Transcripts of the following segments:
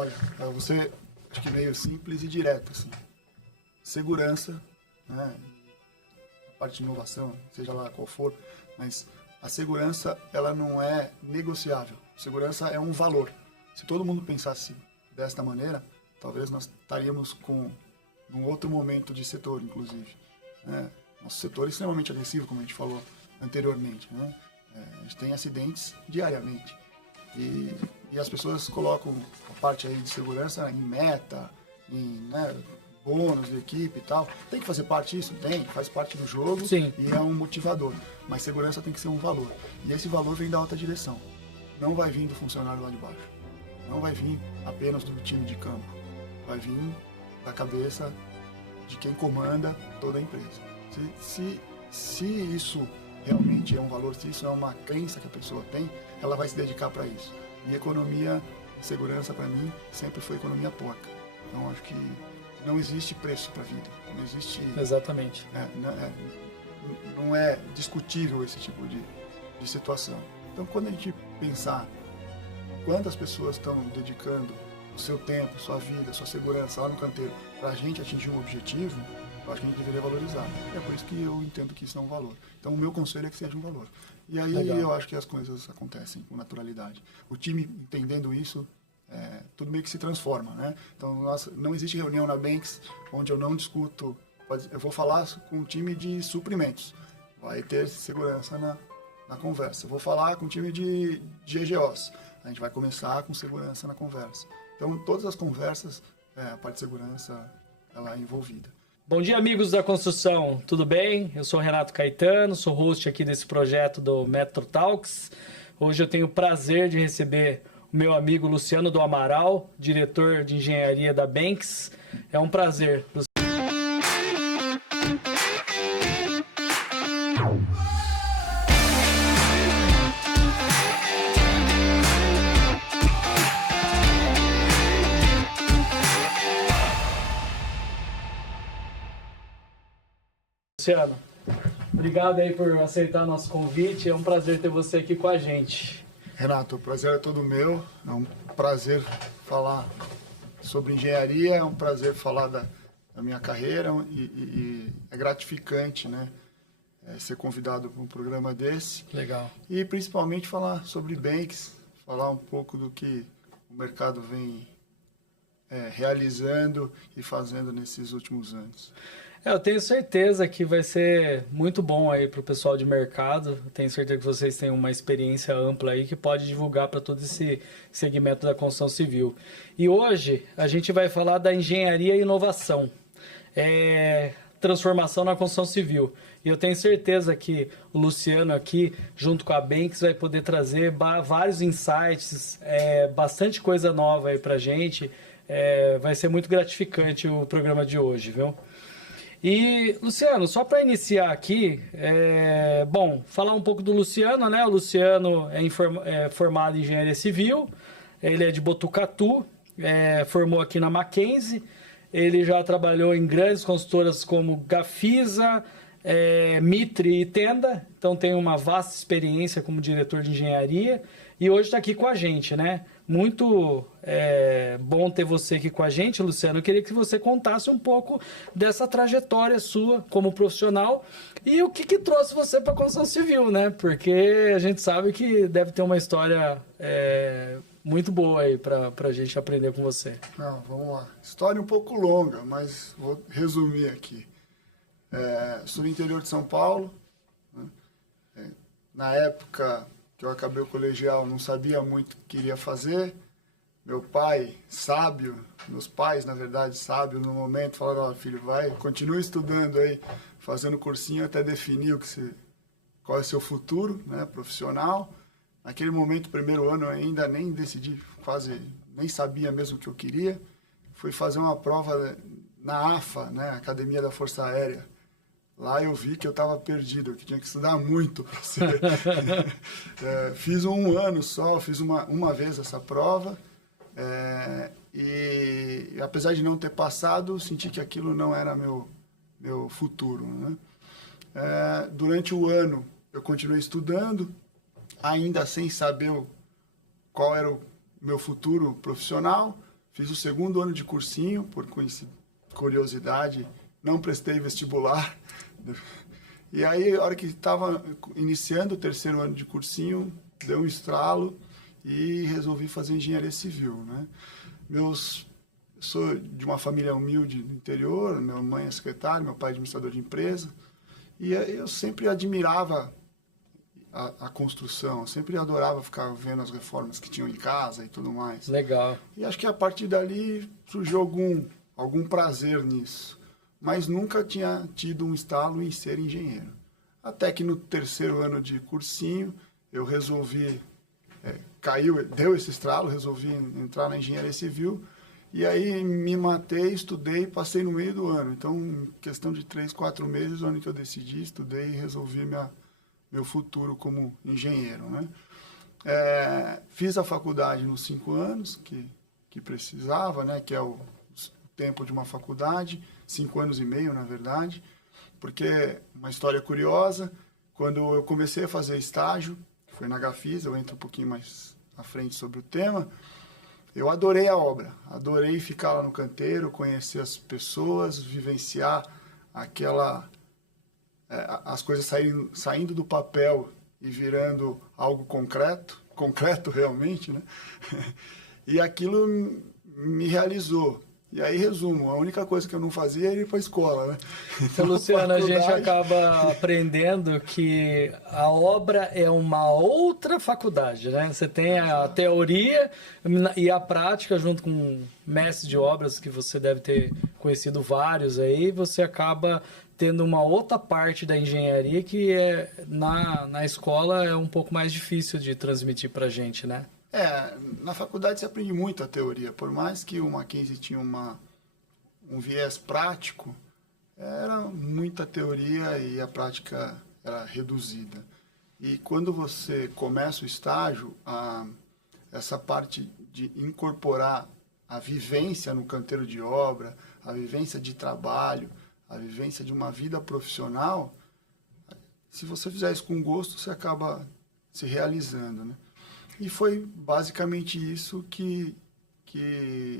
Olha, você acho que meio simples e direto, assim. Segurança, né? A parte de inovação, seja lá qual for, mas a segurança, ela não é negociável. Segurança é um valor. Se todo mundo pensasse desta maneira, talvez nós estaríamos com um outro momento de setor, inclusive. Né? Nosso setor é extremamente agressivo, como a gente falou anteriormente. Né? A gente tem acidentes diariamente. E as pessoas colocam a parte aí de segurança em meta, em bônus de equipe e tal. Tem que fazer parte disso? Tem, faz parte do jogo. Sim. E é um motivador. Mas segurança tem que ser um valor. E esse valor vem da alta direção. Não vai vir do funcionário lá de baixo. Não vai vir apenas do time de campo. Vai vir da cabeça de quem comanda toda a empresa. Se isso realmente é um valor, se isso é uma crença que a pessoa tem, ela vai se dedicar para isso. E economia e segurança, para mim, sempre foi economia porca. Então, acho que não existe preço para a vida. Não existe... Exatamente. Não é discutível esse tipo de situação. Então, quando a gente pensar quantas pessoas estão dedicando o seu tempo, sua vida, sua segurança lá no canteiro para a gente atingir um objetivo, eu acho que a gente deveria valorizar. É por isso que eu entendo que isso é um valor. Então, o meu conselho é que seja um valor. E aí Legal. Eu acho que as coisas acontecem com naturalidade. O time entendendo isso, tudo meio que se transforma, né? Então, não existe reunião na Banks onde eu não discuto. Eu vou falar com o time de suprimentos. Vai ter segurança na conversa. Eu vou falar com o time de EGOs. A gente vai começar com segurança na conversa. Então, todas as conversas, a parte de segurança, ela é envolvida. Bom dia, amigos da construção, tudo bem? Eu sou o Renato Caetano, sou host aqui desse projeto do Metro Talks. Hoje eu tenho o prazer de receber o meu amigo Luciano do Amaral, diretor de engenharia da Banks. É um prazer. Luciano, obrigado aí por aceitar nosso convite. É um prazer ter você aqui com a gente. Renato, o prazer é todo meu. É um prazer falar sobre engenharia, é um prazer falar da minha carreira e é gratificante, né, ser convidado para um programa desse. Legal. E principalmente falar sobre Banks, falar um pouco do que o mercado vem realizando e fazendo nesses últimos anos. Eu tenho certeza que vai ser muito bom aí para o pessoal de mercado. Eu tenho certeza que vocês têm uma experiência ampla aí que pode divulgar para todo esse segmento da construção civil. E hoje a gente vai falar da engenharia e inovação, transformação na construção civil. E eu tenho certeza que o Luciano aqui, junto com a Banks, vai poder trazer vários insights, bastante coisa nova aí para a gente. Vai ser muito gratificante o programa de hoje, viu? E, Luciano, só para iniciar aqui, falar um pouco do Luciano, né? O Luciano é formado em engenharia civil, ele é de Botucatu, formou aqui na Mackenzie, ele já trabalhou em grandes consultoras como Gafisa, Mitre e Tenda, então tem uma vasta experiência como diretor de engenharia e hoje está aqui com a gente, né? Muito bom ter você aqui com a gente, Luciano. Eu queria que você contasse um pouco dessa trajetória sua como profissional e o que trouxe você para a construção civil, né? Porque a gente sabe que deve ter uma história muito boa aí para a gente aprender com você. Não, vamos lá. História um pouco longa, mas vou resumir aqui. Sou do interior de São Paulo. Né? Na época que eu acabei o colegial, não sabia muito o que queria fazer. Meu pai, sábio, meus pais, na verdade, sábios no momento, falaram: filho, continue estudando aí, fazendo cursinho até definir qual é o seu futuro, né, profissional. Naquele momento, primeiro ano, eu ainda nem decidi, nem sabia mesmo o que eu queria. Fui fazer uma prova na AFA, né, Academia da Força Aérea. Lá eu vi que eu estava perdido, que tinha que estudar muito para ser. Fiz um ano só, fiz uma vez essa prova. E apesar de não ter passado, senti que aquilo não era meu futuro, né? Durante o ano, eu continuei estudando, ainda sem saber qual era o meu futuro profissional. Fiz o segundo ano de cursinho, por curiosidade, não prestei vestibular. E aí, a hora que estava iniciando o terceiro ano de cursinho, deu um estralo e resolvi fazer engenharia civil, né? Sou de uma família humilde no interior, minha mãe é secretária, meu pai é administrador de empresa, e eu sempre admirava a construção, eu sempre adorava ficar vendo as reformas que tinham em casa e tudo mais. Legal. E acho que a partir dali surgiu algum prazer nisso, mas nunca tinha tido um estalo em ser engenheiro. Até que no terceiro ano de cursinho, eu resolvi, deu esse estralo, resolvi entrar na engenharia civil, e aí me matei, estudei, passei no meio do ano. Então, em questão de 3, 4 meses, o ano que eu decidi, estudei e resolvi meu futuro como engenheiro, né? Fiz a faculdade nos 5 anos que precisava, né? Que é o tempo de uma faculdade, 5 anos e meio, na verdade, porque uma história curiosa, quando eu comecei a fazer estágio, foi na Gafisa, eu entro um pouquinho mais à frente sobre o tema, eu adorei a obra, adorei ficar lá no canteiro, conhecer as pessoas, vivenciar as coisas saindo do papel e virando algo concreto realmente, né? E aquilo me realizou. E aí, resumo, a única coisa que eu não fazia era ir para a escola, né? Então, Luciano, a gente acaba aprendendo que a obra é uma outra faculdade, né? Você tem a teoria e a prática junto com mestres de obras, que você deve ter conhecido vários aí, você acaba tendo uma outra parte da engenharia que na escola é um pouco mais difícil de transmitir para a gente, né? Na faculdade você aprende muito a teoria, por mais que o Mackenzie tinha um viés prático, era muita teoria e a prática era reduzida. E quando você começa o estágio, essa parte de incorporar a vivência no canteiro de obra, a vivência de trabalho, a vivência de uma vida profissional, se você fizer isso com gosto, você acaba se realizando, né? E foi basicamente isso que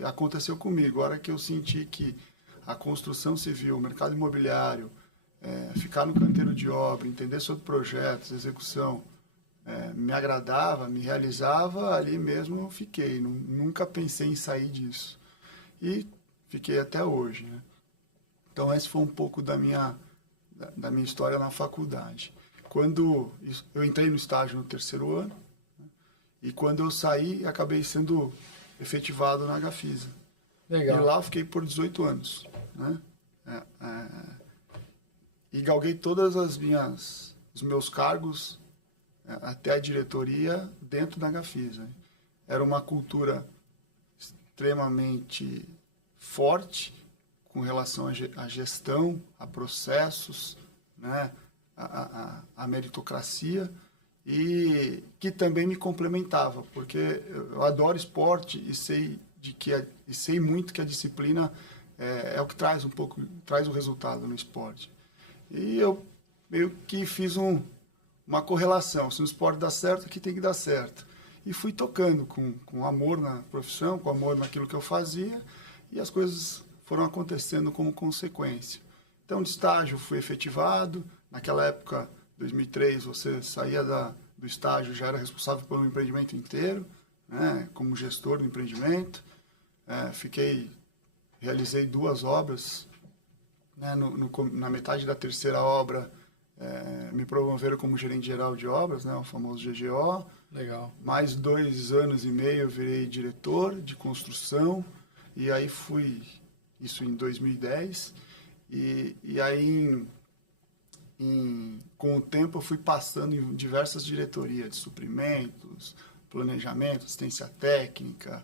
aconteceu comigo. A hora que eu senti que a construção civil, o mercado imobiliário, ficar no canteiro de obra, entender sobre projetos, execução, me agradava, me realizava, ali mesmo eu fiquei. Nunca pensei em sair disso. E fiquei até hoje, né? Então, esse foi um pouco da minha história na faculdade. Quando eu entrei no estágio no terceiro ano, e quando eu saí, acabei sendo efetivado na Gafisa. Legal. E lá eu fiquei por 18 anos, né? E galguei todas os meus cargos até a diretoria dentro da Gafisa. Era uma cultura extremamente forte com relação à gestão, a processos, né? a meritocracia, e que também me complementava, porque eu adoro esporte e sei muito que a disciplina é o que traz o resultado no esporte. E eu meio que fiz uma correlação, se no esporte dá certo, aqui tem que dar certo. E fui tocando com amor na profissão, com amor naquilo que eu fazia, e as coisas foram acontecendo como consequência. Então, de estágio fui efetivado, naquela época 2003, você saía do estágio, já era responsável pelo empreendimento inteiro, né, como gestor do empreendimento. Realizei 2 obras, né, na metade da terceira obra, me promoveram como gerente geral de obras, né, o famoso GGO. Legal. Mais 2 anos e meio eu virei diretor de construção, e aí isso em 2010, e aí com o tempo eu fui passando em diversas diretorias de suprimentos, planejamento, assistência técnica,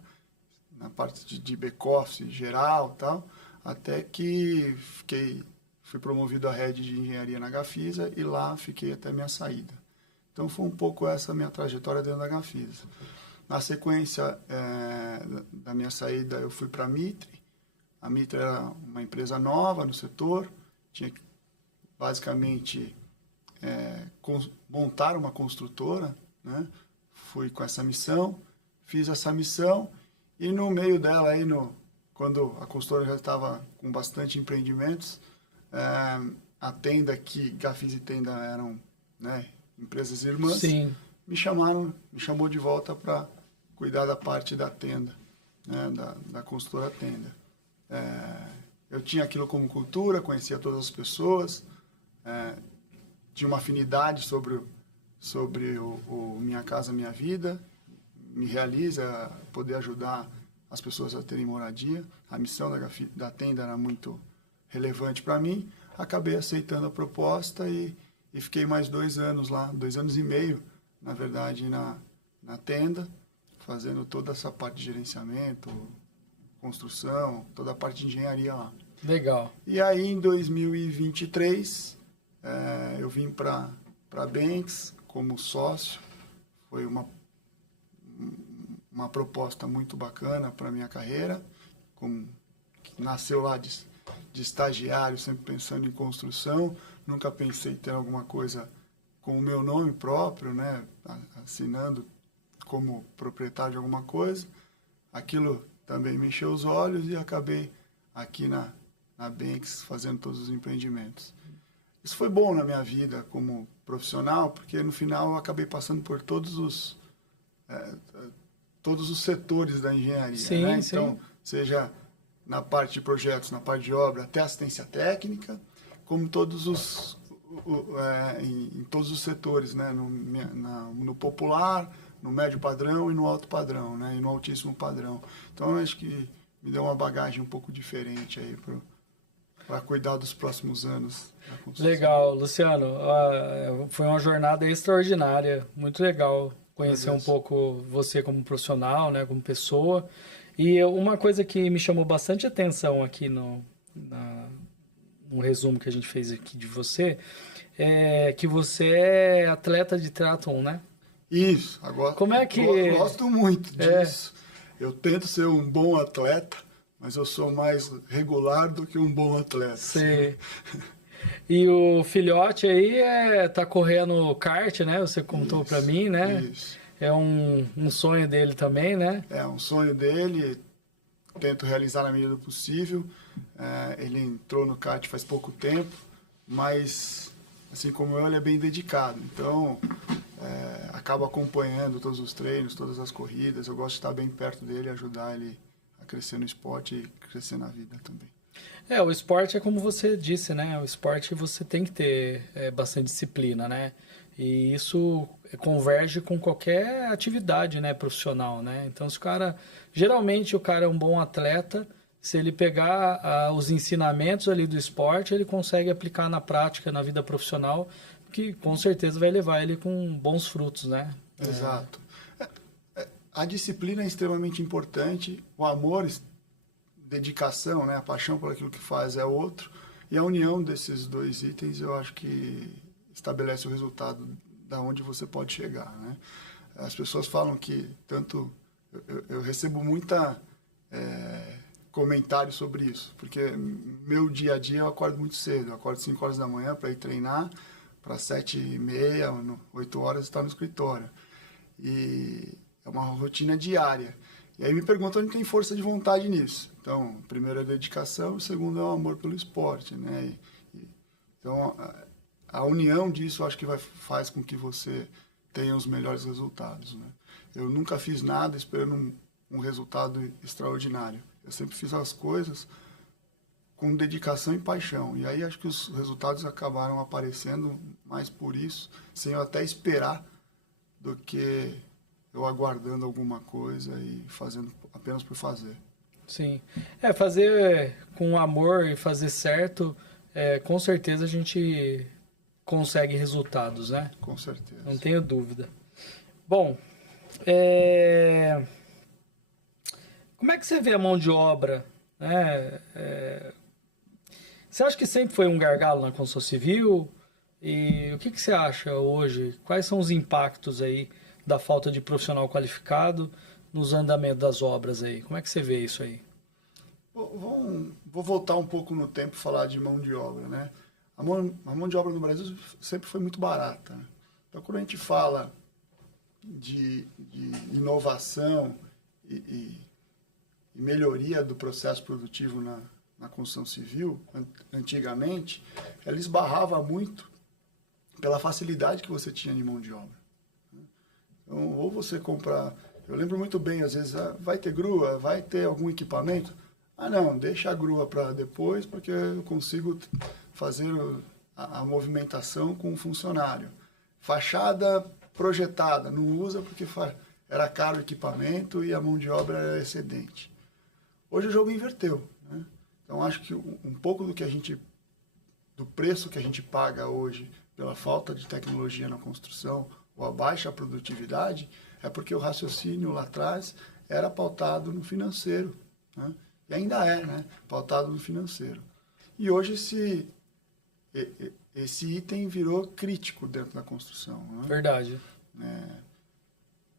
na parte de back-office geral e tal, até que fui promovido a head de engenharia na Gafisa e lá fiquei até minha saída. Então foi um pouco essa minha trajetória dentro da Gafisa. Na sequência da minha saída eu fui para a Mitre. A Mitre era uma empresa nova no setor, tinha que basicamente montar uma construtora, né? Fui com essa missão, fiz essa missão E no meio dela, aí, quando a consultora já estava com bastante empreendimentos, a Tenda, que Gafisa e Tenda eram, né, empresas irmãs, Sim. me chamou de volta para cuidar da parte da Tenda, né, da consultora Tenda. Eu tinha aquilo como cultura, conhecia todas as pessoas, tinha uma afinidade sobre o Minha Casa Minha Vida, me realiza poder ajudar as pessoas a terem moradia. A missão da Tenda era muito relevante para mim. Acabei aceitando a proposta e fiquei mais 2 anos lá, 2 anos e meio, na verdade, na Tenda, fazendo toda essa parte de gerenciamento, construção, toda a parte de engenharia lá. Legal. E aí, em 2023, eu vim para a Banks como sócio. Foi uma proposta muito bacana para a minha carreira, que nasceu lá de estagiário, sempre pensando em construção. Nunca pensei em ter alguma coisa com o meu nome próprio, né, assinando como proprietário de alguma coisa. Aquilo também me encheu os olhos e acabei aqui na Banks fazendo todos os empreendimentos. Isso foi bom na minha vida como profissional, porque no final eu acabei passando por todos os setores da engenharia. Sim, né? sim. Então, seja na parte de projetos, na parte de obra, até assistência técnica, como em todos os setores, né? No popular, no médio padrão e no alto padrão, né? E no altíssimo padrão. Então, eu acho que me deu uma bagagem um pouco diferente aí para cuidar dos próximos anos da construção. Legal, Luciano. Foi uma jornada extraordinária, muito legal conhecer um pouco você como profissional, né, como pessoa. E uma coisa que me chamou bastante atenção aqui no resumo que a gente fez aqui de você é que você é atleta de triatlon, né? Isso. Agora, como é que... Gosto muito disso. Eu tento ser um bom atleta, mas eu sou mais regular do que um bom atleta. Sim. E o filhote aí tá correndo kart, né? Você contou para mim, né? Isso. É um sonho dele também, né? É um sonho dele, tento realizar na medida do possível. Ele entrou no kart faz pouco tempo, mas, assim como eu, ele é bem dedicado. Então, acabo acompanhando todos os treinos, todas as corridas. Eu gosto de estar bem perto dele, ajudar ele a crescer no esporte e crescer na vida também. O esporte é como você disse, né? O esporte você tem que ter bastante disciplina, né? E isso converge com qualquer atividade, né, profissional, né? Então, geralmente o cara é um bom atleta, se ele pegar os ensinamentos ali do esporte, ele consegue aplicar na prática, na vida profissional, que com certeza vai levar ele com bons frutos, né? Exato. A disciplina é extremamente importante, o amor, dedicação, né, a paixão por aquilo que faz é outro, e a união desses 2 itens eu acho que estabelece o resultado da onde você pode chegar, né? As pessoas falam que eu recebo muita comentário sobre isso, porque meu dia a dia eu acordo muito cedo, eu acordo 5 horas da manhã para ir treinar, para 7h30, 8 horas estar no escritório, e é uma rotina diária. E aí me perguntam onde tem força de vontade nisso. Então, primeiro é a dedicação, o segundo é o amor pelo esporte, né? Então, a união disso eu acho que faz com que você tenha os melhores resultados, né? Eu nunca fiz nada esperando um resultado extraordinário. Eu sempre fiz as coisas com dedicação e paixão. E aí acho que os resultados acabaram aparecendo mais por isso, sem eu até esperar, do que eu aguardando alguma coisa e fazendo apenas por fazer. Sim. Fazer com amor e fazer certo, com certeza a gente consegue resultados, né? Com certeza. Não tenho dúvida. Bom, como é que você vê a mão de obra, né? Você acha que sempre foi um gargalo na construção civil? E o que você acha hoje? Quais são os impactos aí da falta de profissional qualificado nos andamentos das obras aí? Como é que você vê isso aí? Vou voltar um pouco no tempo e falar de mão de obra, né? A mão de obra no Brasil sempre foi muito barata, né? Então, quando a gente fala de inovação e e melhoria do processo produtivo na construção civil, antigamente, ela esbarrava muito pela facilidade que você tinha de mão de obra. Então, ou você comprar... Eu lembro muito bem, às vezes, vai ter grua, vai ter algum equipamento? Ah, não, deixa a grua para depois, porque eu consigo fazer a movimentação com um funcionário. Fachada projetada, não usa porque era caro o equipamento e a mão de obra era excedente. Hoje o jogo inverteu, né? Então, acho que um pouco do preço que a gente paga hoje pela falta de tecnologia na construção ou a baixa produtividade é porque o raciocínio lá atrás era pautado no financeiro, né? E ainda é, né? Pautado no financeiro. E hoje esse item virou crítico dentro da construção, né? Verdade.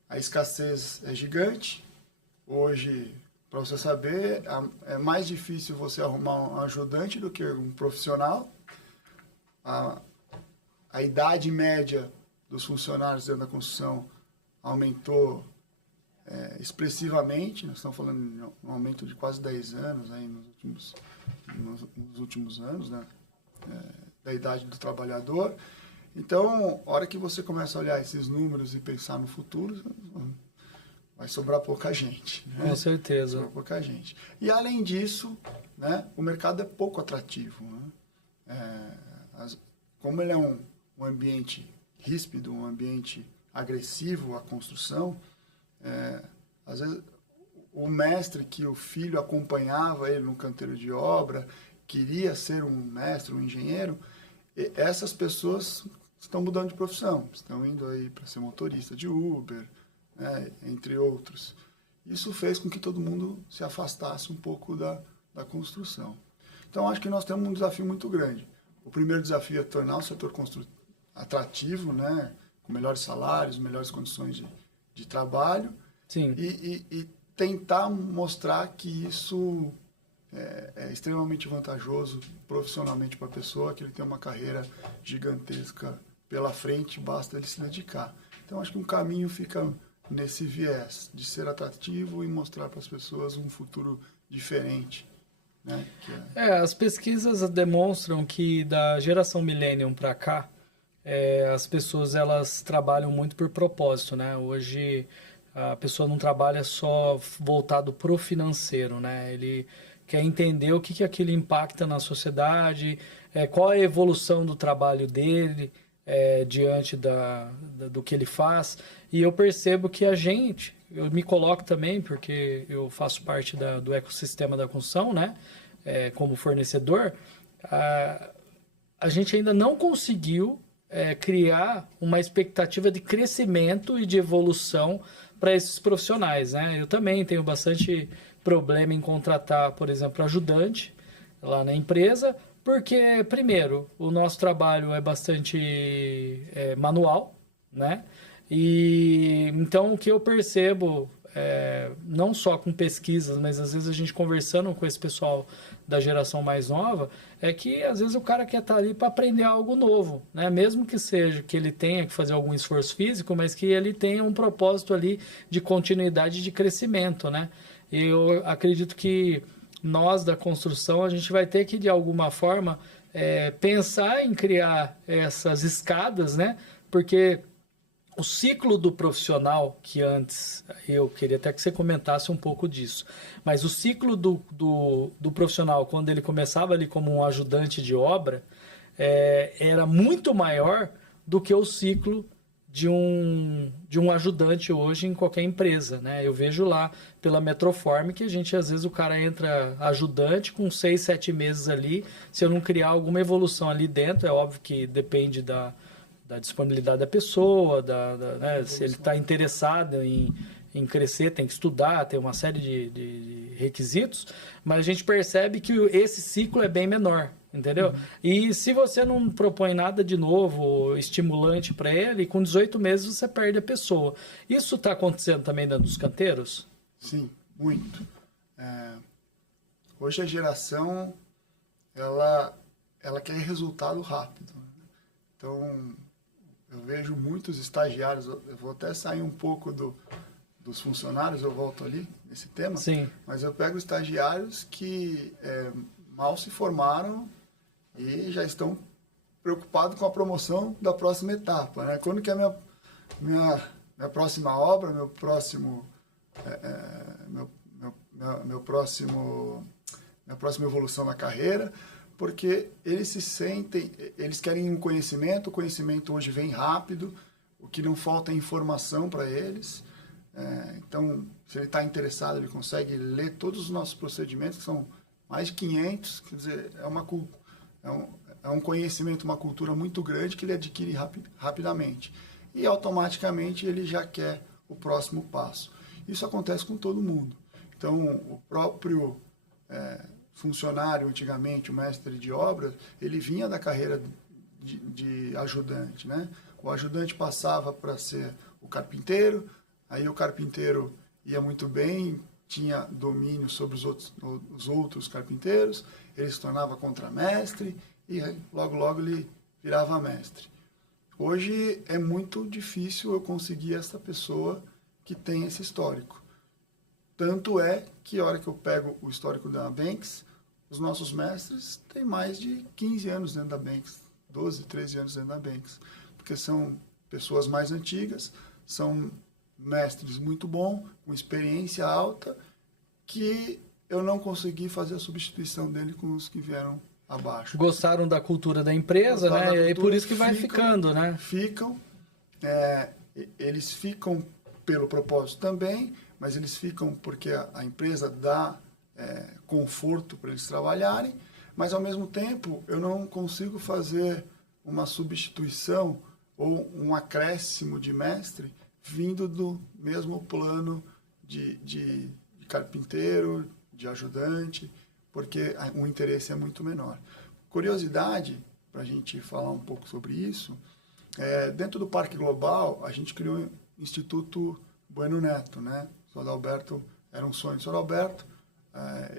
A escassez é gigante. Hoje, para você saber, é mais difícil você arrumar um ajudante do que um profissional. A idade média dos funcionários dentro da construção aumentou expressivamente. Nós estamos falando de um aumento de quase 10 anos aí nos últimos anos, né? Da idade do trabalhador. Então, a hora que você começa a olhar esses números e pensar no futuro, vai sobrar pouca gente, né? Com certeza. Sobrar pouca gente. E, além disso, né, o mercado é pouco atrativo, né? Como ele é um ambiente ríspido, um ambiente agressivo à construção, às vezes o mestre que o filho acompanhava ele no canteiro de obra, queria ser um mestre, um engenheiro, essas pessoas estão mudando de profissão, estão indo aí para ser motorista de Uber, né, entre outros. Isso fez com que todo mundo se afastasse um pouco da construção. Então, acho que nós temos um desafio muito grande. O primeiro desafio é tornar o setor atrativo, né, com melhores salários, melhores condições de trabalho. Sim. E tentar mostrar que isso é extremamente vantajoso profissionalmente para a pessoa, que ele tem uma carreira gigantesca pela frente, basta ele se dedicar. Então, acho que um caminho fica nesse viés de ser atrativo e mostrar para as pessoas um futuro diferente, né? As pesquisas demonstram que da geração millennium para cá, as pessoas elas trabalham muito por propósito, né? Hoje a pessoa não trabalha só voltado pro financeiro, né? Ele quer entender o que aquilo impacta na sociedade, qual a evolução do trabalho dele diante do que ele faz. E eu percebo que eu me coloco também, porque eu faço parte do ecossistema da construção, né? Como fornecedor, a gente ainda não conseguiu criar uma expectativa de crescimento e de evolução para esses profissionais, né? Eu também tenho bastante problema em contratar, por exemplo, ajudante lá na empresa, porque, primeiro, o nosso trabalho é bastante manual, né? E então o que eu percebo, não só com pesquisas, mas às vezes a gente conversando com esse pessoal da geração mais nova, é que às vezes o cara quer estar ali para aprender algo novo, né? Mesmo que seja que ele tenha que fazer algum esforço físico, mas que ele tenha um propósito ali de continuidade de crescimento, né? E eu acredito que nós da construção, a gente vai ter que de alguma forma pensar em criar essas escadas, né? Porque o ciclo do profissional, que antes eu queria até que você comentasse um pouco disso, mas o ciclo do profissional, quando ele começava ali como um ajudante de obra, era muito maior do que o ciclo de um ajudante hoje em qualquer empresa, né? Eu vejo lá pela Metroform que às vezes o cara entra ajudante com 6, 7 meses ali, se eu não criar alguma evolução ali dentro, é óbvio que depende da disponibilidade da pessoa, né, se ele está interessado em crescer, tem que estudar, tem uma série de requisitos, mas a gente percebe que esse ciclo é bem menor, entendeu? Uhum. E se você não propõe nada de novo, estimulante para ele, com 18 meses você perde a pessoa. Isso está acontecendo também dentro dos canteiros? Sim, muito. Hoje a geração, ela quer resultado rápido. Então, eu vejo muitos estagiários, eu vou até sair um pouco do dos funcionários, eu volto ali nesse tema, Sim. mas eu pego estagiários que mal se formaram e já estão preocupados com a promoção da próxima etapa, né? Quando que é minha próxima obra, minha próxima evolução na carreira, porque eles se sentem, eles querem um conhecimento, o conhecimento hoje vem rápido, o que não falta é informação para eles. Então, se ele está interessado, ele consegue ler todos os nossos procedimentos, que são mais de 500, quer dizer, é um conhecimento, uma cultura muito grande que ele adquire rapidamente. E automaticamente ele já quer o próximo passo. Isso acontece com todo mundo. Então, o próprio funcionário, antigamente, o mestre de obras, ele vinha da carreira de ajudante, né? O ajudante passava para ser o carpinteiro, aí o carpinteiro ia muito bem, tinha domínio sobre os outros carpinteiros, ele se tornava contramestre e logo ele virava mestre. Hoje é muito difícil eu conseguir essa pessoa que tem esse histórico. Tanto é que a hora que eu pego o histórico da Banks, os nossos mestres têm mais de 15 anos dentro da Banks, 12, 13 anos dentro da Banks, porque são pessoas mais antigas, são mestres muito bons, com experiência alta, que eu não consegui fazer a substituição dele com os que vieram abaixo. Gostaram da cultura da empresa, né? E por isso que vai ficando, né? Eles ficam pelo propósito também, mas eles ficam porque a empresa dá conforto para eles trabalharem, mas ao mesmo tempo eu não consigo fazer uma substituição ou um acréscimo de mestre vindo do mesmo plano de carpinteiro, de ajudante, porque o interesse é muito menor. Curiosidade, para a gente falar um pouco sobre isso, dentro do Parque Global, a gente criou o Instituto Bueno Neto, né? O Adalberto era um sonho. O Sr. Adalberto,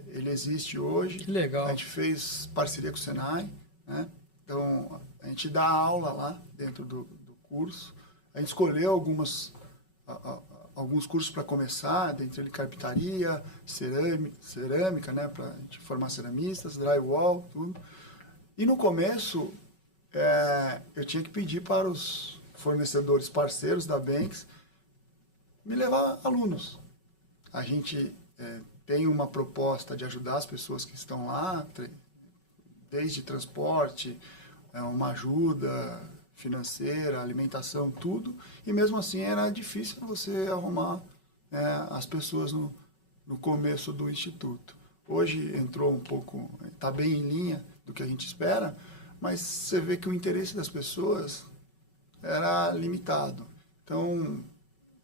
ele existe hoje. Que legal. A gente fez parceria com o Senai, né? Então, a gente dá aula lá dentro do curso. A gente escolheu alguns cursos para começar, dentre eles carpintaria, cerâmica, né, para a gente formar ceramistas, drywall, tudo. E no começo, eu tinha que pedir para os fornecedores parceiros da Banks me levar alunos. A gente tem uma proposta de ajudar as pessoas que estão lá, desde transporte, uma ajuda financeira, alimentação, tudo. E mesmo assim era difícil você arrumar as pessoas no começo do Instituto. Hoje entrou um pouco, está bem em linha do que a gente espera, mas você vê que o interesse das pessoas era limitado. Então,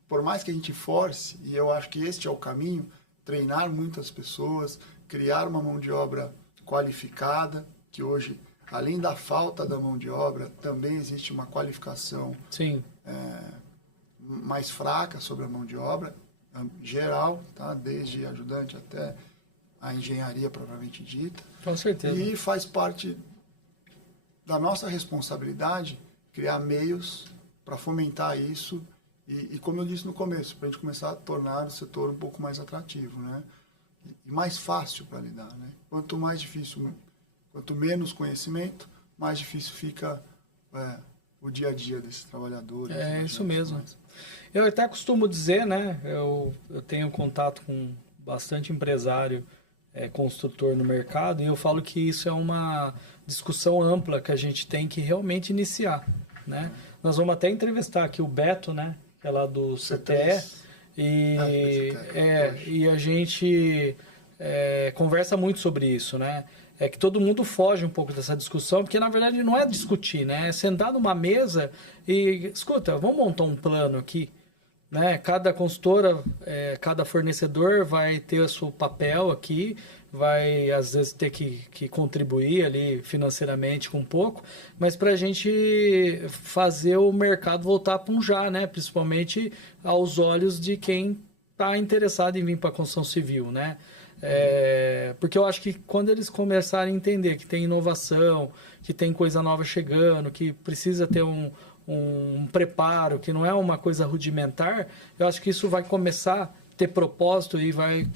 por mais que a gente force, e eu acho que este é o caminho, treinar muitas pessoas, criar uma mão de obra qualificada, que hoje, além da falta da mão de obra, também existe uma qualificação mais fraca sobre a mão de obra, geral, tá? Desde ajudante até a engenharia propriamente dita. Com certeza. E faz parte da nossa responsabilidade criar meios para fomentar isso e, como eu disse no começo, para a gente começar a tornar o setor um pouco mais atrativo, né? E mais fácil para lidar, né? Quanto mais difícil, quanto menos conhecimento, mais difícil fica o dia a dia desses trabalhadores. É isso mesmo. Eu até costumo dizer, né? Eu tenho contato com bastante empresário, construtor no mercado, e eu falo que isso é uma discussão ampla que a gente tem que realmente iniciar, né? Nós vamos até entrevistar aqui o Beto, né? Que é lá do CTE, e a gente conversa muito sobre isso, né? É que todo mundo foge um pouco dessa discussão, porque na verdade não é discutir, né? É sentar numa mesa e, escuta, vamos montar um plano aqui, né? Cada consultora, cada fornecedor vai ter o seu papel aqui, vai às vezes ter que contribuir ali financeiramente com um pouco, mas para a gente fazer o mercado voltar para um já, né? Principalmente aos olhos de quem está interessado em vir para a construção civil, né? Porque eu acho que quando eles começarem a entender que tem inovação, que tem coisa nova chegando, que precisa ter um preparo, que não é uma coisa rudimentar, eu acho que isso vai começar a ter propósito e vai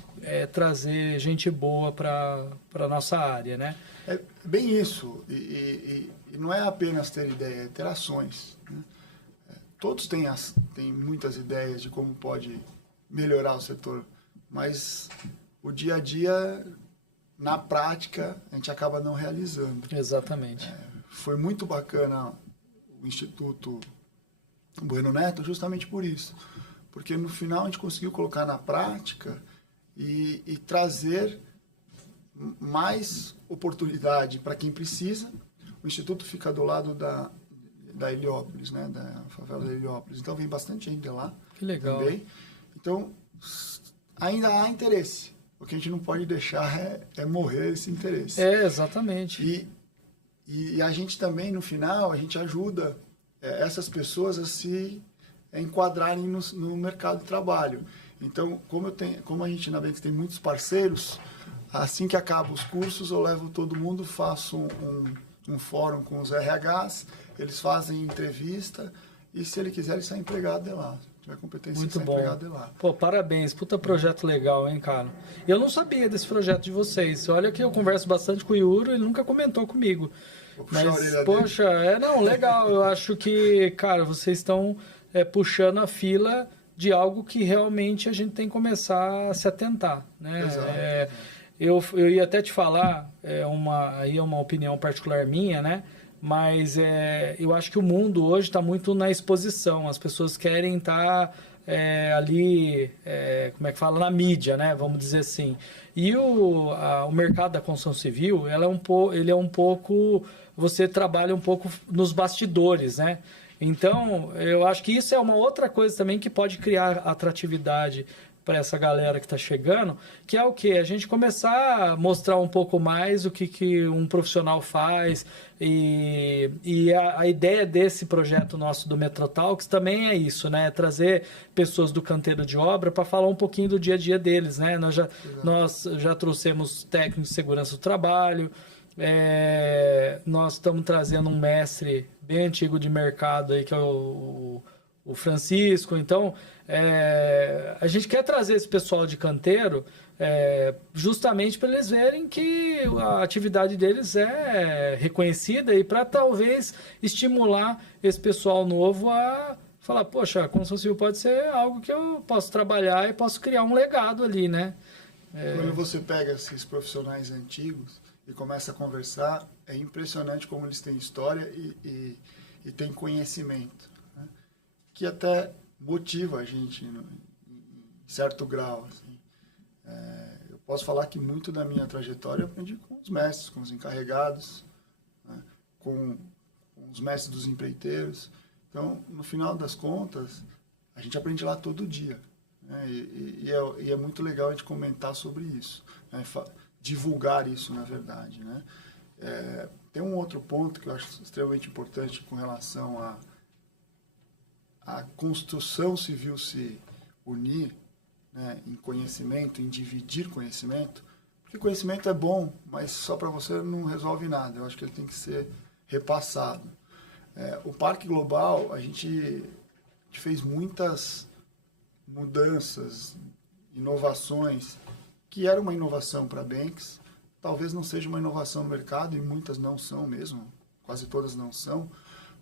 trazer gente boa para a nossa área, né? É bem isso. E não é apenas ter ideia, é ter ações. Né? Todos têm muitas ideias de como pode melhorar o setor, mas o dia a dia, na prática, a gente acaba não realizando. Exatamente. Foi muito bacana o Instituto Bueno Neto justamente por isso. Porque no final a gente conseguiu colocar na prática e trazer mais oportunidade para quem precisa. O Instituto fica do lado da Heliópolis, né? Da favela da Heliópolis. Então vem bastante gente de lá. Que legal. Também. Então ainda há interesse. O que a gente não pode deixar é morrer esse interesse. Exatamente. E a gente também, no final, a gente ajuda essas pessoas a se enquadrarem no mercado de trabalho. Então, como a gente na Banks tem muitos parceiros, assim que acabam os cursos, eu levo todo mundo, faço um fórum com os RHs, eles fazem entrevista e, se ele quiser, ele sai empregado de lá. Se tiver competência, Muito ele sai bom. empregado de lá. Pô, parabéns. Puta projeto legal, hein, cara? Eu não sabia desse projeto de vocês. Olha que eu converso bastante com o Yuro, ele nunca comentou comigo. Vou puxar a orelha Mas, dele. poxa, não, legal. Eu acho que, cara, vocês estão puxando a fila de algo que realmente a gente tem que começar a se atentar, né? Exato. Eu ia até te falar, aí é uma opinião particular minha, né? Mas eu acho que o mundo hoje está muito na exposição. As pessoas querem estar ali, como é que fala, na mídia, né? Vamos dizer assim. E o mercado da construção civil, ele é um pouco... Você trabalha um pouco nos bastidores, né? Então, eu acho que isso é uma outra coisa também que pode criar atratividade para essa galera que está chegando, que é o quê? A gente começar a mostrar um pouco mais o que um profissional faz e a ideia desse projeto nosso do Metrotalks também é isso, né? Trazer pessoas do canteiro de obra para falar um pouquinho do dia a dia deles, né? Nós já trouxemos técnicos de segurança do trabalho, nós estamos trazendo um mestre bem antigo de mercado aí, que é o Francisco. Então, a gente quer trazer esse pessoal de canteiro justamente para eles verem que a atividade deles é reconhecida e para talvez estimular esse pessoal novo a falar, poxa, a construção civil pode ser algo que eu posso trabalhar e posso criar um legado ali, né? Quando você pega esses profissionais antigos e começa a conversar, é impressionante como eles têm história e têm conhecimento, né? Que até motiva a gente em certo grau. Assim. Eu posso falar que muito da minha trajetória eu aprendi com os mestres, com os encarregados, né? com os mestres dos empreiteiros. Então, no final das contas, a gente aprende lá todo dia. Né? E é muito legal a gente comentar sobre isso, né? Divulgar isso, na verdade. Né? Tem um outro ponto que eu acho extremamente importante com relação a construção civil se unir, né, em conhecimento, em dividir conhecimento, porque conhecimento é bom, mas só para você não resolve nada. Eu acho que ele tem que ser repassado. O Parque Global, a gente fez muitas mudanças, inovações, que era uma inovação para a Banks, talvez não seja uma inovação no mercado, e muitas não são mesmo, quase todas não são,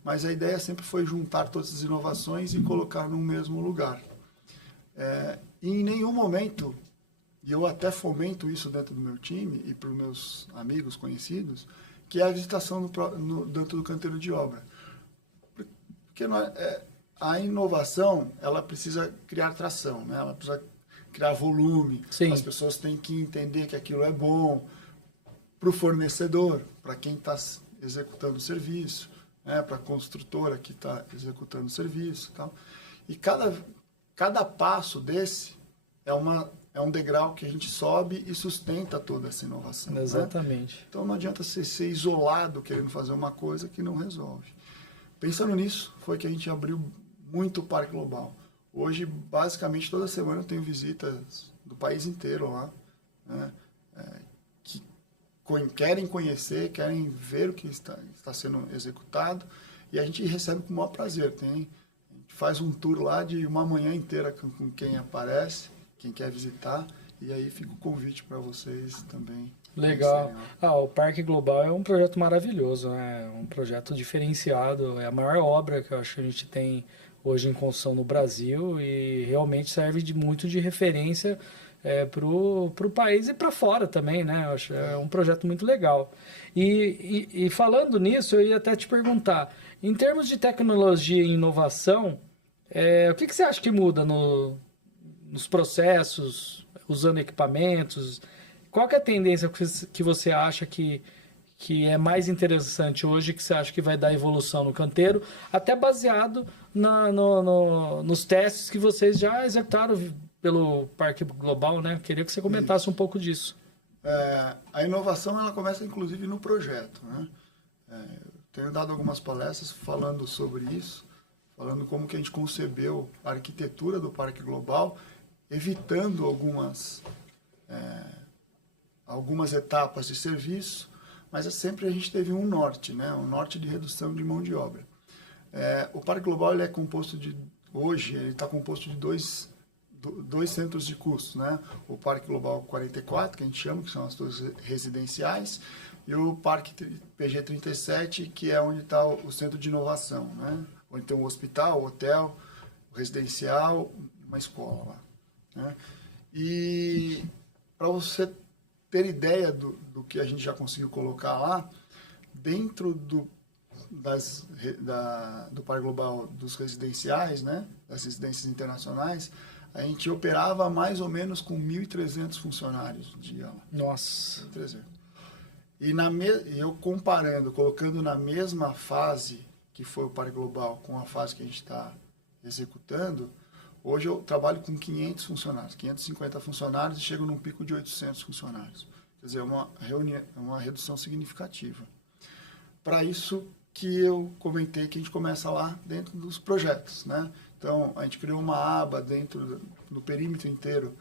mas a ideia sempre foi juntar todas as inovações e colocar no mesmo lugar. E em nenhum momento, e eu até fomento isso dentro do meu time e para os meus amigos conhecidos, que é a visitação dentro do canteiro de obra. Porque a inovação, ela precisa criar tração, né? Ela precisa criar volume. Sim. As pessoas têm que entender que aquilo é bom para o fornecedor, para quem está executando o serviço, né? Para a construtora que está executando o serviço. Tal. E cada passo desse é um degrau que a gente sobe e sustenta toda essa inovação. Exatamente. Né? Então não adianta você ser isolado querendo fazer uma coisa que não resolve. Pensando nisso, foi que a gente abriu muito o Parque Global. Hoje, basicamente, toda semana eu tenho visitas do país inteiro lá, né? Que querem conhecer, querem ver o que está sendo executado E a gente recebe com o maior prazer. A gente faz um tour lá de uma manhã inteira com quem aparece, quem quer visitar, e aí fica o convite para vocês também. Legal. O Parque Global é um projeto maravilhoso, né? Um projeto diferenciado. É a maior obra que eu acho que a gente tem hoje em construção no Brasil e realmente serve muito de referência para o país e para fora também, né? Eu acho é um projeto muito legal. E falando nisso, eu ia até te perguntar, em termos de tecnologia e inovação, o que você acha que muda nos processos, usando equipamentos? Qual que é a tendência que você acha que é mais interessante hoje, que você acha que vai dar evolução no canteiro, até baseado nos testes que vocês já executaram pelo Parque Global, né? Queria que você comentasse um pouco disso. A inovação, ela começa inclusive no projeto, né? Eu tenho dado algumas palestras falando sobre isso, falando como que a gente concebeu a arquitetura do Parque Global, evitando algumas etapas de serviço, mas sempre a gente teve um norte, né? Um norte de redução de mão de obra. O Parque Global ele é composto hoje ele está composto de dois centros de custos, né? O Parque Global 44, que a gente chama, que são as torres residenciais, e o Parque PG37, que é onde está o centro de inovação, né? Onde tem um hospital, um hotel, um residencial, uma escola lá, né? E para você ter ideia do que a gente já conseguiu colocar lá, dentro do Parque Global dos residenciais, né, das residências internacionais, a gente operava mais ou menos com 1.300 funcionários dia lá. Nossa! 1.300. E eu comparando, colocando na mesma fase que foi o Parque Global com a fase que a gente está executando, hoje eu trabalho com 500 funcionários, 550 funcionários e chego num pico de 800 funcionários. Quer dizer, uma redução significativa. Para isso que eu comentei que a gente começa lá dentro dos projetos, né? Então, a gente criou uma aba dentro do perímetro inteiro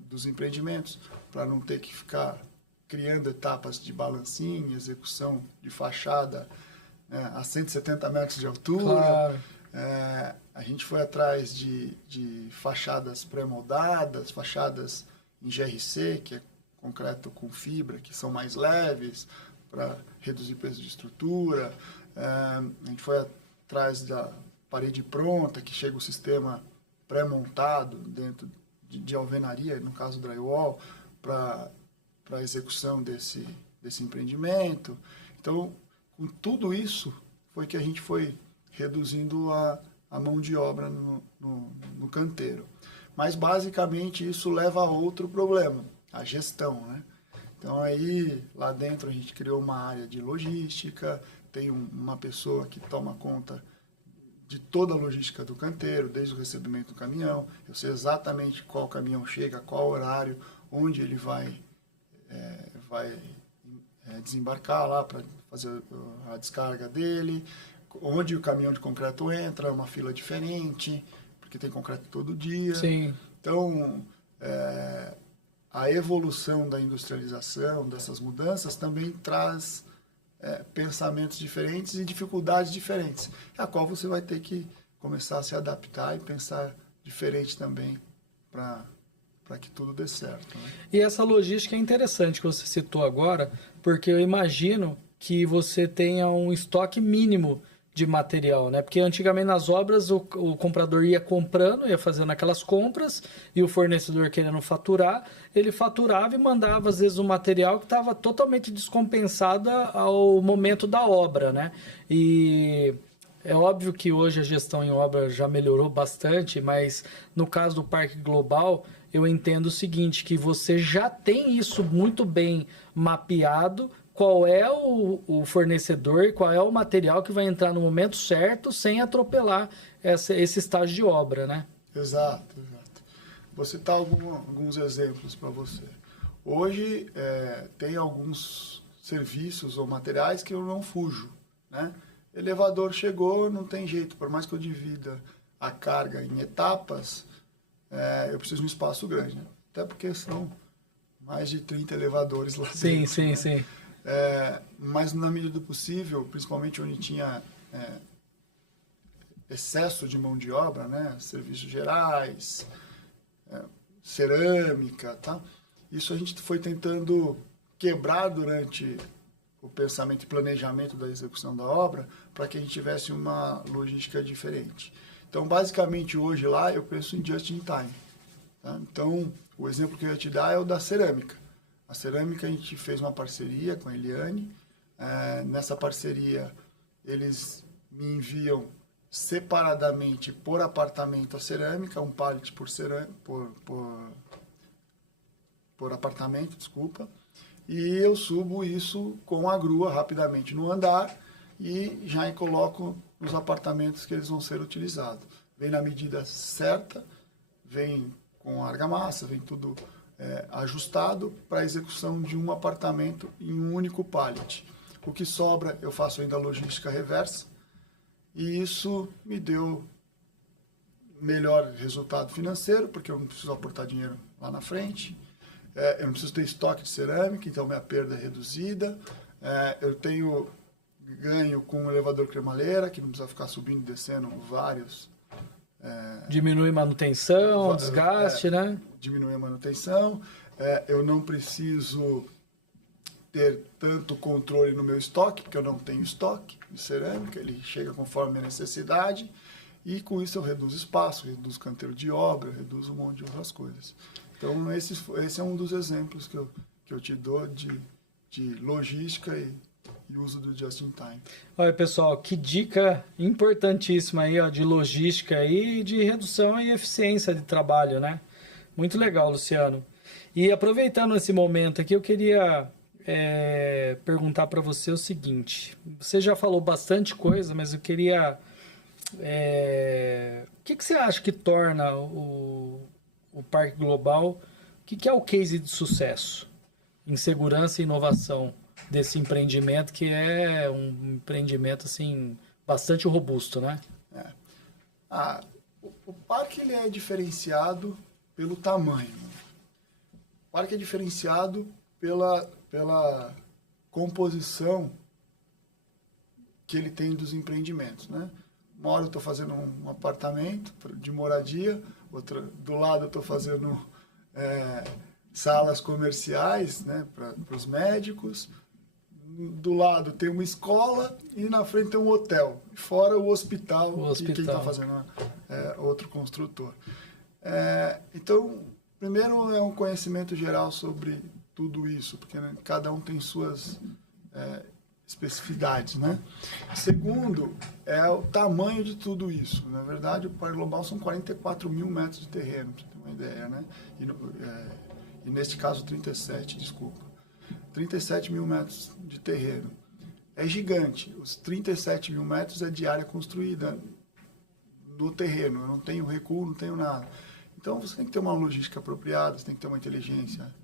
dos empreendimentos, para não ter que ficar criando etapas de balancinho, execução de fachada, né, a 170 metros de altura. Claro. A gente foi atrás de fachadas pré-moldadas, fachadas em GRC, que é concreto com fibra, que são mais leves, para reduzir peso de estrutura. A gente foi atrás da parede pronta, que chega o sistema pré-montado dentro de alvenaria, no caso drywall, para a execução desse empreendimento. Então, com tudo isso, foi que a gente foi reduzindo a mão de obra no canteiro. Mas, basicamente, isso leva a outro problema, a gestão, né? Então, aí, lá dentro, a gente criou uma área de logística, tem uma pessoa que toma conta de toda a logística do canteiro, desde o recebimento do caminhão. Eu sei exatamente qual caminhão chega, qual horário, onde ele vai desembarcar lá para fazer a descarga dele, onde o caminhão de concreto entra, uma fila diferente, porque tem concreto todo dia. Sim. Então, a evolução da industrialização, dessas mudanças, também traz pensamentos diferentes e dificuldades diferentes, a qual você vai ter que começar a se adaptar e pensar diferente também para que tudo dê certo, né? E essa logística é interessante que você citou agora, porque eu imagino que você tenha um estoque mínimo de material, né? Porque antigamente nas obras o comprador ia comprando, ia fazendo aquelas compras e o fornecedor querendo faturar, ele faturava e mandava às vezes um material que estava totalmente descompensado ao momento da obra, né? E é óbvio que hoje a gestão em obra já melhorou bastante, mas no caso do Parque Global, eu entendo o seguinte, que você já tem isso muito bem mapeado, qual é o fornecedor e qual é o material que vai entrar no momento certo sem atropelar esse estágio de obra, né? Exato. Vou citar alguns exemplos para você. Hoje, tem alguns serviços ou materiais que eu não fujo, né? Elevador chegou, não tem jeito, por mais que eu divida a carga em etapas, eu preciso de um espaço grande, né? Até porque são mais de 30 elevadores lá dentro. Sim. Mas na medida do possível, principalmente onde tinha excesso de mão de obra, né? Serviços gerais, cerâmica, tá? Isso a gente foi tentando quebrar durante o pensamento e planejamento da execução da obra para que a gente tivesse uma logística diferente. Então, basicamente, hoje lá eu penso em just in time. Tá? Então, o exemplo que eu ia te dar é o da cerâmica. A cerâmica, a gente fez uma parceria com a Eliane. Nessa parceria, eles me enviam separadamente por apartamento a cerâmica, um pallet por apartamento, desculpa. E eu subo isso com a grua rapidamente no andar e já coloco nos apartamentos que eles vão ser utilizados. Vem na medida certa, vem com argamassa, vem tudo ajustado para a execução de um apartamento em um único pallet. O que sobra, eu faço ainda a logística reversa e isso me deu melhor resultado financeiro, porque eu não preciso aportar dinheiro lá na frente. Eu não preciso ter estoque de cerâmica, então minha perda é reduzida. Eu tenho ganho com o elevador cremaleira, que não precisa ficar subindo e descendo vários. Diminui manutenção, desgaste, né? Diminui a manutenção. Eu não preciso ter tanto controle no meu estoque, porque eu não tenho estoque de cerâmica, ele chega conforme a necessidade. E com isso eu reduzo espaço, reduzo canteiro de obra, reduzo um monte de outras coisas. Então, esse é um dos exemplos que eu te dou de logística e uso do just-in-time. Olha, pessoal, que dica importantíssima aí, ó, de logística e de redução e eficiência de trabalho, né? Muito legal, Luciano. E aproveitando esse momento aqui, eu queria perguntar para você o seguinte. Você já falou bastante coisa, mas eu queria... o que você acha que torna o Parque Global, o que é o case de sucesso em segurança e inovação desse empreendimento, que é um empreendimento assim, bastante robusto, né? O parque ele é diferenciado pelo tamanho. O parque é diferenciado pela composição que ele tem dos empreendimentos, né? Uma hora eu estou fazendo um apartamento de moradia, outra do lado eu estou fazendo salas comerciais, né, para os médicos. Do lado tem uma escola e na frente tem um hotel. Fora o hospital. Que quem está fazendo outro construtor. Então, primeiro é um conhecimento geral sobre tudo isso, porque né, cada um tem suas especificidades, né? Segundo, é o tamanho de tudo isso. Na verdade, o Parque Global são 44 mil metros de terreno, para você ter uma ideia, né? E neste caso, 37 mil metros de terreno. É gigante. Os 37 mil metros é de área construída no terreno. Eu não tenho recuo, não tenho nada. Então, você tem que ter uma logística apropriada, você tem que ter uma inteligência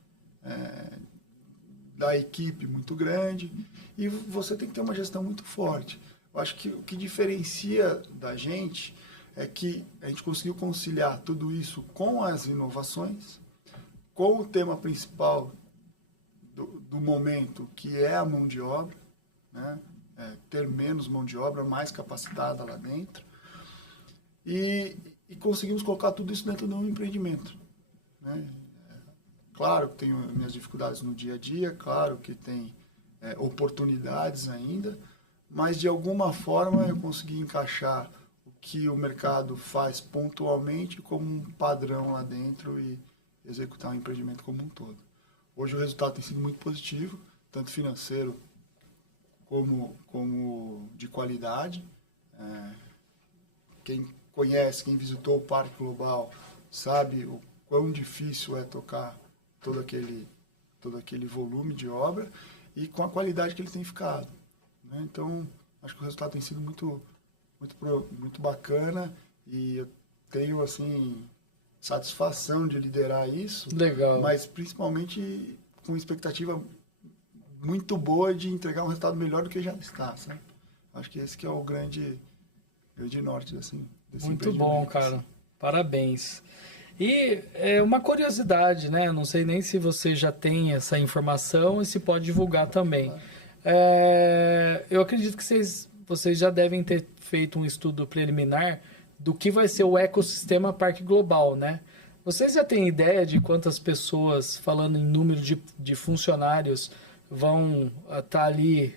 da equipe muito grande e você tem que ter uma gestão muito forte. Eu acho que o que diferencia da gente é que a gente conseguiu conciliar tudo isso com as inovações, com o tema principal do momento, que é a mão de obra, né? Ter menos mão de obra, mais capacitada lá dentro, e conseguimos colocar tudo isso dentro de um empreendimento, né? Claro que tenho minhas dificuldades no dia a dia, claro que tem oportunidades ainda, mas de alguma forma eu consegui encaixar o que o mercado faz pontualmente como um padrão lá dentro e executar o empreendimento como um todo. Hoje o resultado tem sido muito positivo, tanto financeiro como de qualidade. Quem conhece, quem visitou o Parque Global, sabe o quão difícil é tocar todo aquele volume de obra e com a qualidade que ele tem ficado, né? Então, acho que o resultado tem sido muito bacana e eu tenho, assim, satisfação de liderar isso. Legal. Mas, principalmente, com expectativa muito boa de entregar um resultado melhor do que já está, sabe? Acho que esse que é o grande norte, assim, desse muito bom, cara. Assim. Parabéns. E uma curiosidade, né? Não sei nem se você já tem essa informação e se pode divulgar também. Eu acredito que vocês vocês já devem ter feito um estudo preliminar do que vai ser o ecossistema Parque Global, né? Vocês já têm ideia de quantas pessoas, falando em número de funcionários, vão estar ali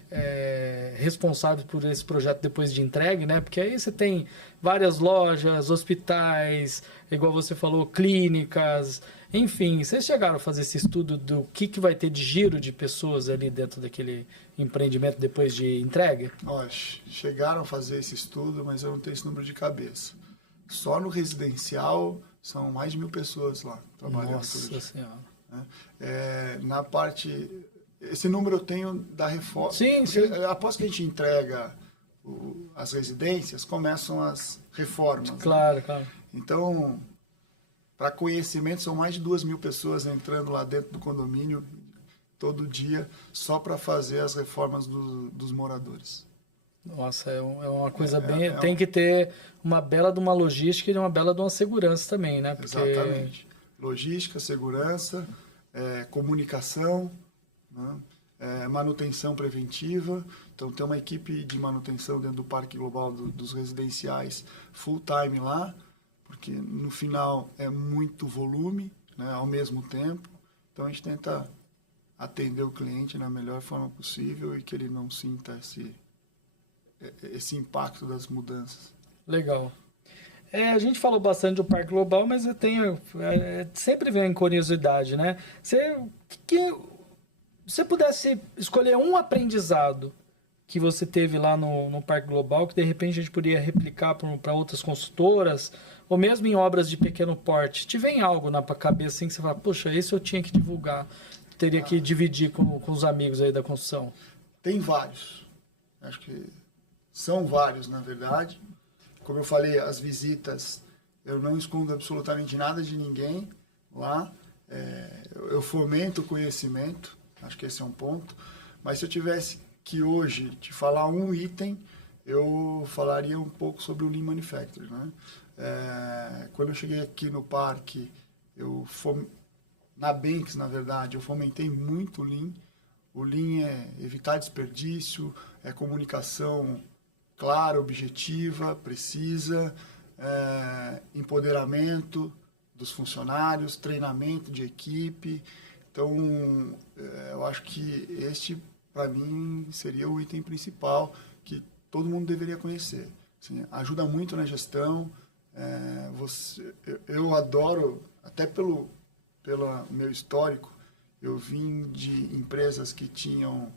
responsáveis por esse projeto depois de entregue, né? Porque aí você tem várias lojas, hospitais, igual você falou, clínicas, enfim. Vocês chegaram a fazer esse estudo do que vai ter de giro de pessoas ali dentro daquele empreendimento depois de entregue? Olha, chegaram a fazer esse estudo, mas eu não tenho esse número de cabeça. Só no residencial são mais de 1.000 pessoas lá trabalhando. Nossa Senhora. Na parte... Esse número eu tenho da reforma. Sim, sim. Após que a gente entrega as residências, começam as reformas. Claro, claro. Então, para conhecimento, são mais de 2.000 pessoas entrando lá dentro do condomínio todo dia, só para fazer as reformas dos moradores. Nossa, é uma coisa bem... Tem que ter uma bela de uma logística e uma bela de uma segurança também, né? Porque... Exatamente. Logística, segurança, comunicação, né? Manutenção preventiva. Então, tem uma equipe de manutenção dentro do Parque Global dos residenciais full time lá, porque no final é muito volume, né, ao mesmo tempo. Então, a gente tenta atender o cliente na melhor forma possível e que ele não sinta esse impacto das mudanças. Legal. A gente falou bastante do Parque Global, mas eu tenho... sempre vem curiosidade, né? Se você pudesse escolher um aprendizado que você teve lá no Parque Global, que de repente a gente poderia replicar para outras consultoras, ou mesmo em obras de pequeno porte, te vem algo na cabeça assim que você fala, poxa, esse eu tinha que divulgar, teria que dividir com os amigos aí da construção? Tem vários. Acho que são vários, na verdade. Como eu falei, as visitas, eu não escondo absolutamente nada de ninguém lá. Eu fomento o conhecimento, acho que esse é um ponto. Mas se eu tivesse que hoje te falar um item, eu falaria um pouco sobre o Lean Manufacturing, né? Quando eu cheguei aqui no parque, na Banks, na verdade, eu fomentei muito o Lean. O Lean é evitar desperdício, é comunicação clara, objetiva, precisa, empoderamento dos funcionários, treinamento de equipe. Então, eu acho que este, para mim, seria o item principal que todo mundo deveria conhecer. Assim, ajuda muito na gestão. Eu adoro, até pelo meu histórico, eu vim de empresas que tinham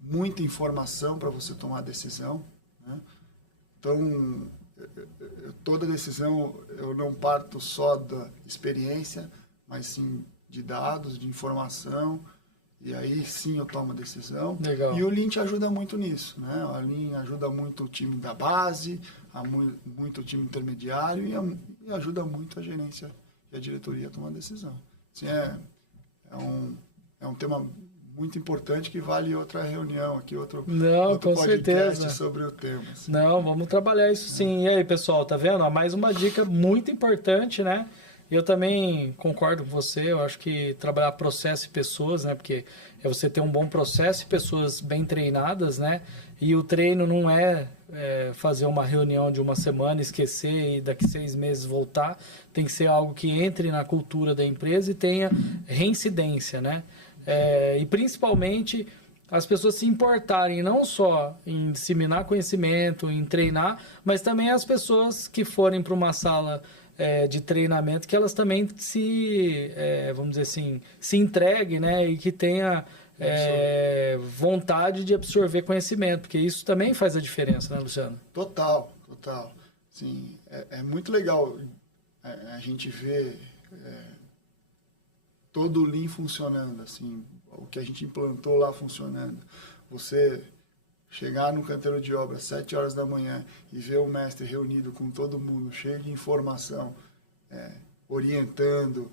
muita informação para você tomar decisão, né? Então, toda decisão eu não parto só da experiência, mas sim de dados, de informação, e aí sim eu tomo a decisão. Legal. E o Lean te ajuda muito nisso, né? O Lean ajuda muito o time da base, muito o time intermediário e ajuda muito a gerência e a diretoria a tomar decisão. Assim, é um tema muito importante que vale outra reunião aqui, outro com podcast certeza. sobre o tema. Assim. Não, vamos trabalhar isso sim. E aí, pessoal, tá vendo? Mais uma dica muito importante, né? Eu também concordo com você, eu acho que trabalhar processo e pessoas, né? Porque é você ter um bom processo e pessoas bem treinadas, né? E o treino não é fazer uma reunião de uma semana, esquecer e daqui 6 meses voltar. Tem que ser algo que entre na cultura da empresa e tenha reincidência, né? E principalmente as pessoas se importarem não só em disseminar conhecimento, em treinar, mas também as pessoas que forem para uma sala de treinamento, que elas também vamos dizer assim, se entreguem, né? E que tenha vontade de absorver conhecimento, porque isso também faz a diferença, né, Luciano? Total. Sim, é muito legal a gente ver todo o Lean funcionando, assim, o que a gente implantou lá funcionando. Você chegar no canteiro de obra às 7 horas da manhã e ver o mestre reunido com todo mundo, cheio de informação, orientando,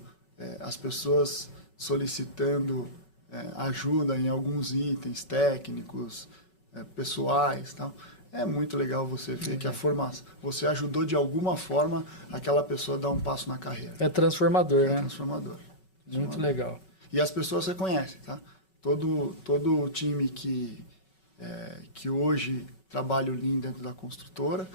as pessoas solicitando ajuda em alguns itens técnicos, pessoais, tal. É muito legal você ver que você ajudou de alguma forma aquela pessoa a dar um passo na carreira. É transformador, né? Transformador. Muito legal. E as pessoas reconhecem, tá? Todo o time que hoje trabalho Lean dentro da construtora,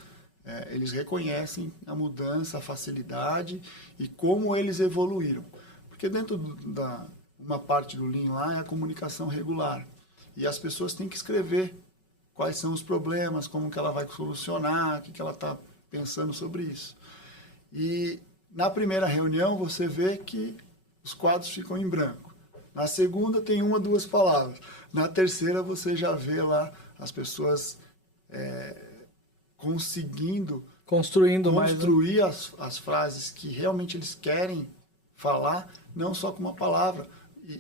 eles reconhecem a mudança, a facilidade e como eles evoluíram. Porque dentro uma parte do Lean lá é a comunicação regular. E as pessoas têm que escrever quais são os problemas, como que ela vai solucionar, o que ela está pensando sobre isso. E na primeira reunião você vê que os quadros ficam em branco. Na segunda tem 1 ou 2 palavras. Na terceira você já vê lá as pessoas conseguindo construir as frases que realmente eles querem falar, não só com uma palavra,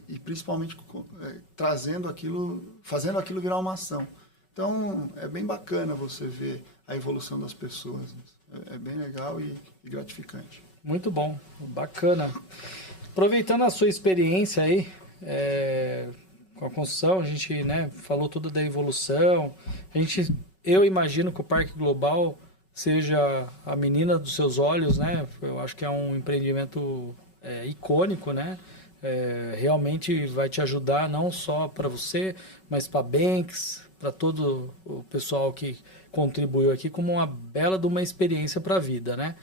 e principalmente trazendo aquilo, fazendo aquilo virar uma ação. Então, é bem bacana você ver a evolução das pessoas. É bem legal e gratificante. Muito bom, bacana. Aproveitando a sua experiência aí com a construção, a gente, né, falou tudo da evolução. Eu imagino que o Parque Global seja a menina dos seus olhos, né? Eu acho que é um empreendimento icônico, né? Realmente vai te ajudar não só para você, mas para a Banks, para todo o pessoal que contribuiu aqui, como uma bela de uma experiência para a vida, né?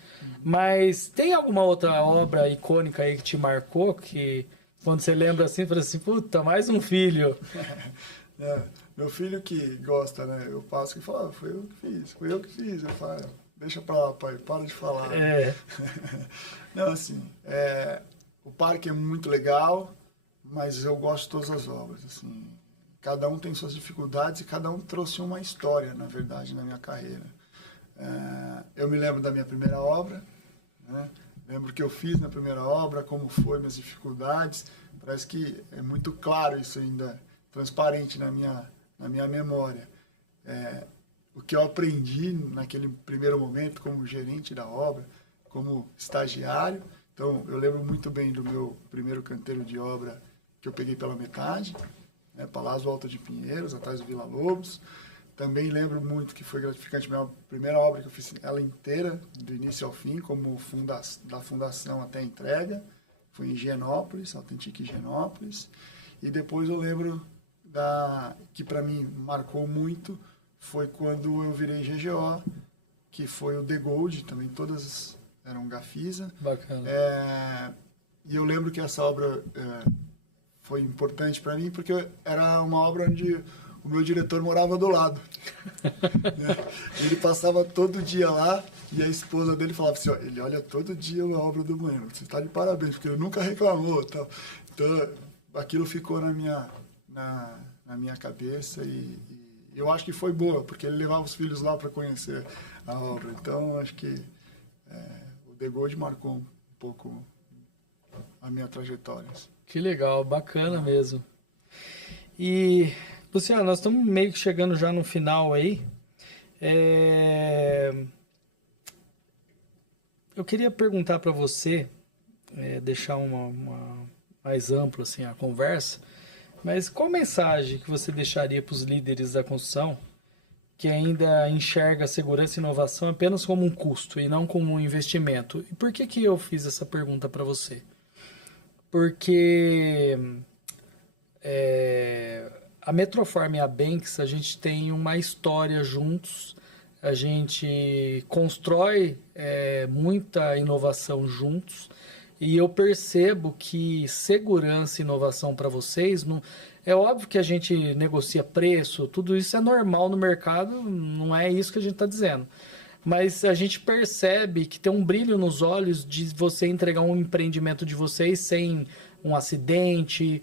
Mas tem alguma outra obra icônica aí que te marcou, que quando você lembra assim, fala assim, puta, mais um filho. Meu filho que gosta, né? Eu passo e falo, foi eu que fiz. Eu falo, deixa pra lá, pai, para de falar. Não, assim, o parque é muito legal, mas eu gosto de todas as obras, assim. Cada um tem suas dificuldades e cada um trouxe uma história, na verdade, na minha carreira. Eu me lembro da minha primeira obra, né? Lembro que eu fiz na primeira obra, como foi, minhas dificuldades. Parece que é muito claro isso ainda, transparente na minha memória. O que eu aprendi naquele primeiro momento como gerente da obra, como estagiário. Então, eu lembro muito bem do meu primeiro canteiro de obra que eu peguei pela metade, Palácio Alto de Pinheiros, atrás do Vila Lobos. Também lembro muito que foi gratificante a minha primeira obra, que eu fiz ela inteira, do início ao fim, como da fundação até a entrega. Foi em Higienópolis, Authentic Higienópolis. E depois eu lembro que para mim marcou muito, foi quando eu virei GGO, que foi o The Gold, também todas eram Gafisa. Bacana. E eu lembro que essa obra foi importante para mim, porque era uma obra onde o meu diretor morava do lado. Ele passava todo dia lá e a esposa dele falava assim, ele olha todo dia a obra do Bueno, você está de parabéns, porque ele nunca reclamou. Tal. Então, aquilo ficou na minha cabeça e eu acho que foi boa, porque ele levava os filhos lá para conhecer a obra. Então, acho que o The Gold marcou um pouco a minha trajetória. Que legal, bacana mesmo. E, Luciano, nós estamos meio que chegando já no final aí. Eu queria perguntar para você, deixar mais amplo assim, a conversa, mas qual mensagem que você deixaria para os líderes da construção que ainda enxerga a segurança e inovação apenas como um custo e não como um investimento? E por que eu fiz essa pergunta para você? Porque a Metroform e a Banks, a gente tem uma história juntos, a gente constrói muita inovação juntos, e eu percebo que segurança e inovação para vocês, é óbvio que a gente negocia preço, tudo isso é normal no mercado, não é isso que a gente está dizendo. Mas a gente percebe que tem um brilho nos olhos de você entregar um empreendimento de vocês sem um acidente,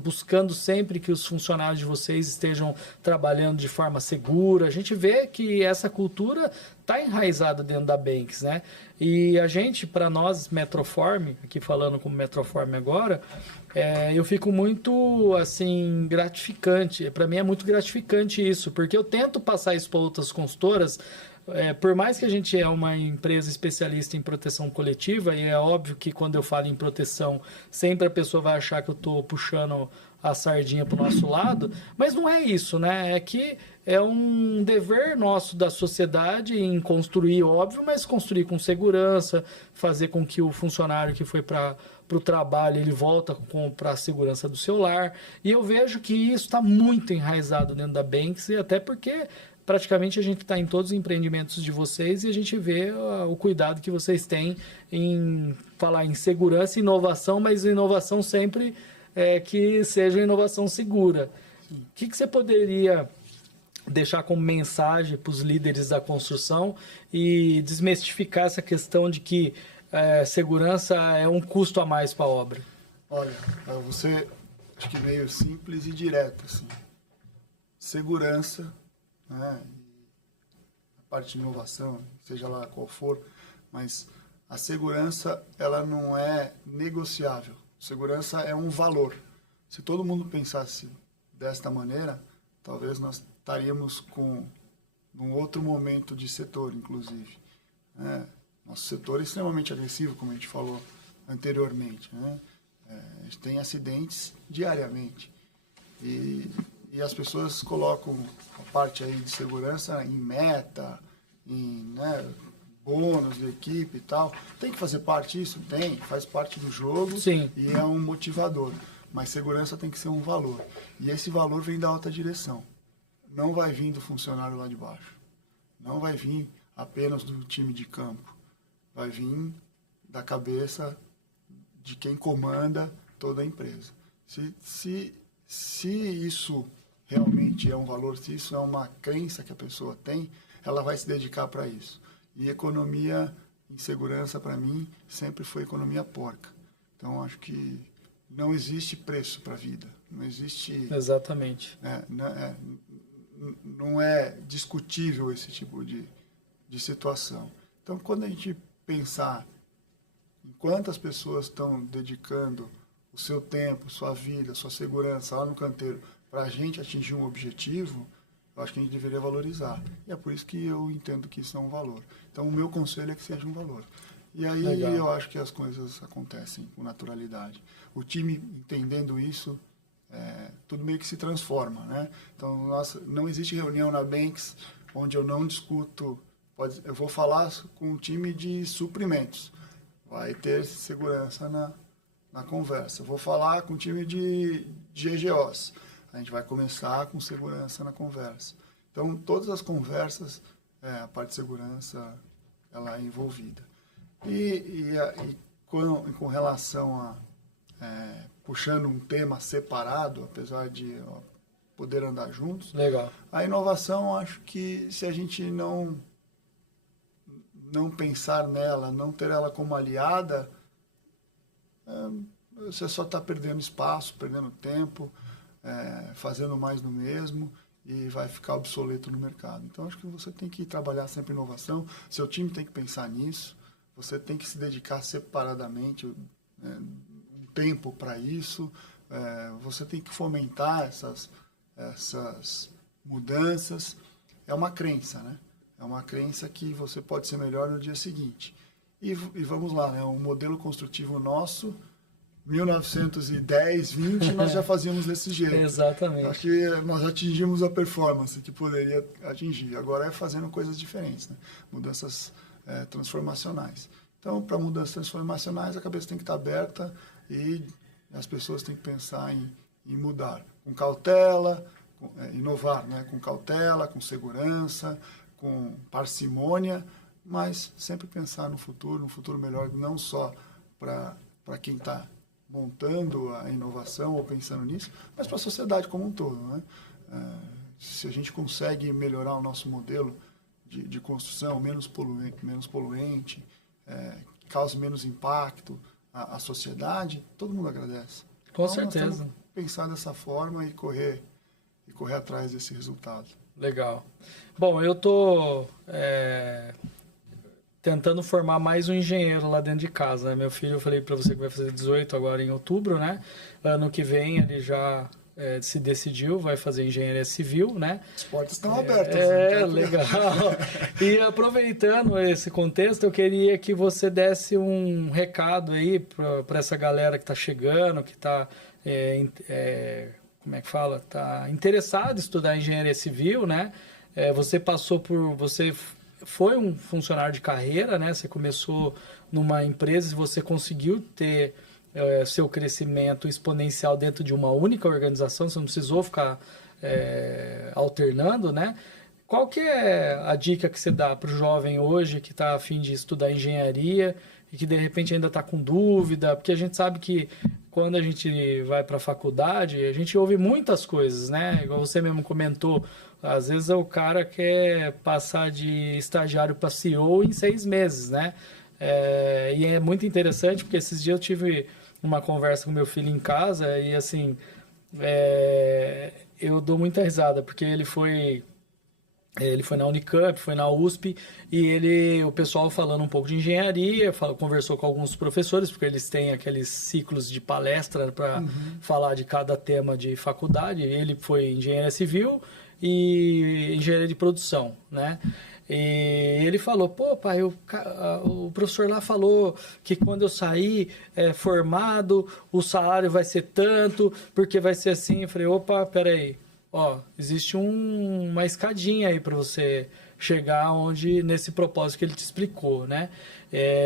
buscando sempre que os funcionários de vocês estejam trabalhando de forma segura. A gente vê que essa cultura está enraizada dentro da Banks, né? E a gente, para nós, Metroform, aqui falando como Metroform agora, eu fico muito, assim, gratificante. Para mim é muito gratificante isso, porque eu tento passar isso para outras consultoras. Por mais que a gente é uma empresa especialista em proteção coletiva, e é óbvio que quando eu falo em proteção, sempre a pessoa vai achar que eu estou puxando a sardinha para o nosso lado, mas não é isso, né? É que é um dever nosso da sociedade em construir, óbvio, mas construir com segurança, fazer com que o funcionário que foi para o trabalho, ele volta para a segurança do seu lar. E eu vejo que isso está muito enraizado dentro da Banks, e até porque praticamente a gente está em todos os empreendimentos de vocês e a gente vê o cuidado que vocês têm em falar em segurança e inovação, mas inovação sempre que seja inovação segura. O que você poderia deixar como mensagem para os líderes da construção e desmistificar essa questão de que segurança é um custo a mais para a obra? Olha, você acho que meio simples e direto, assim. Segurança, né? A parte de inovação, seja lá qual for, mas a segurança, ela não é negociável. Segurança é um valor. Se todo mundo pensasse desta maneira, talvez nós estaríamos com um outro momento de setor, inclusive. Nosso setor é extremamente agressivo, como a gente falou anteriormente, né? A gente tem acidentes diariamente. E as pessoas colocam a parte aí de segurança em meta, em, né, bônus de equipe e tal. Tem que fazer parte disso? Tem, faz parte do jogo. Sim. E é um motivador. Mas segurança tem que ser um valor. E esse valor vem da alta direção. Não vai vir do funcionário lá de baixo. Não vai vir apenas do time de campo. Vai vir da cabeça de quem comanda toda a empresa. Se isso realmente é um valor, se isso é uma crença que a pessoa tem, ela vai se dedicar para isso. E economia em segurança, para mim, sempre foi economia porca. Então, acho que não existe preço para a vida. Não existe... Exatamente. Não é discutível esse tipo de situação. Então, quando a gente pensar em quantas pessoas estão dedicando o seu tempo, sua vida, sua segurança lá no canteiro para a gente atingir um objetivo, eu acho que a gente deveria valorizar. E é por isso que eu entendo que isso é um valor. Então, o meu conselho é que seja um valor. E aí Legal. Eu acho que as coisas acontecem com naturalidade. O time entendendo isso, tudo meio que se transforma, né? Então, não existe reunião na Banks onde eu não discuto. Eu vou falar com o time de suprimentos. Vai ter segurança na conversa. Eu vou falar com o time de GGOs. A gente vai começar com segurança na conversa. Então, todas as conversas, a parte de segurança, ela é envolvida. E com relação a puxando um tema separado, apesar de poder andar juntos, Legal. A inovação, acho que se a gente não pensar nela, não ter ela como aliada, você só está perdendo espaço, perdendo tempo, fazendo mais do mesmo e vai ficar obsoleto no mercado. Então, acho que você tem que trabalhar sempre em inovação, seu time tem que pensar nisso, você tem que se dedicar separadamente um tempo para isso, você tem que fomentar essas mudanças. É uma crença, né? É uma crença que você pode ser melhor no dia seguinte. E vamos lá, né? Um modelo construtivo nosso, 1910, 20, nós já fazíamos desse jeito. Exatamente. Acho que nós atingimos a performance que poderia atingir. Agora é fazendo coisas diferentes, né? Mudanças transformacionais. Então, para mudanças transformacionais, a cabeça tem que estar aberta e as pessoas têm que pensar em mudar. Com cautela, inovar, né? Com cautela, com segurança, com parcimônia, mas sempre pensar no futuro melhor, não só para quem está montando a inovação ou pensando nisso, mas para a sociedade como um todo, né? Se a gente consegue melhorar o nosso modelo de construção, menos poluente, que cause menos impacto à sociedade, todo mundo agradece. Com então, certeza. Nós temos que pensar dessa forma e correr atrás desse resultado. Legal. Bom, eu estou tentando formar mais um engenheiro lá dentro de casa, né? Meu filho, eu falei para você que vai fazer 18 agora em outubro, né? Ano que vem ele já se decidiu, vai fazer engenharia civil, né? As portas estão abertas. Legal. E aproveitando esse contexto, eu queria que você desse um recado aí para essa galera que está chegando, que está, como é que fala? Está interessado em estudar engenharia civil, né? Você foi um funcionário de carreira, né? Você começou numa empresa e você conseguiu ter seu crescimento exponencial dentro de uma única organização, você não precisou ficar alternando, né? Qual que é a dica que você dá para o jovem hoje que está a fim de estudar engenharia e que de repente ainda está com dúvida? Porque a gente sabe que quando a gente vai para a faculdade, a gente ouve muitas coisas, né? Igual você mesmo comentou, às vezes o cara quer passar de estagiário para CEO em 6 meses, né? E é muito interessante porque esses dias eu tive uma conversa com meu filho em casa e assim, eu dou muita risada porque ele foi na Unicamp, foi na USP e o pessoal falando um pouco de engenharia, conversou com alguns professores, porque eles têm aqueles ciclos de palestra para falar de cada tema de faculdade. Ele foi engenharia civil e engenharia de produção, né? E ele falou, pô, pai, o professor lá falou que quando eu sair formado, o salário vai ser tanto, porque vai ser assim. Eu falei, opa, peraí, ó, existe uma escadinha aí para você chegar nesse propósito que ele te explicou, né?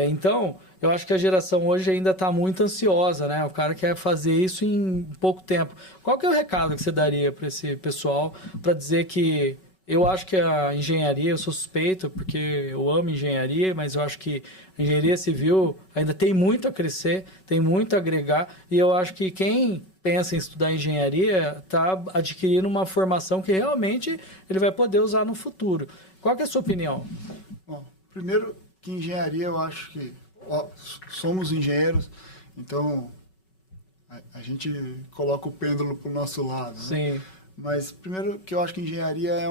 Então, eu acho que a geração hoje ainda está muito ansiosa, né? O cara quer fazer isso em pouco tempo. Qual que é o recado que você daria para esse pessoal para dizer que eu acho que a engenharia, eu sou suspeito, porque eu amo engenharia, mas eu acho que a engenharia civil ainda tem muito a crescer, tem muito a agregar, e eu acho que quem pensa em estudar engenharia está adquirindo uma formação que realmente ele vai poder usar no futuro. Qual que é a sua opinião? Bom, primeiro que engenharia eu acho que somos engenheiros, então a gente coloca o pêndulo para o nosso lado. Né? Sim. Mas, primeiro, que eu acho que engenharia é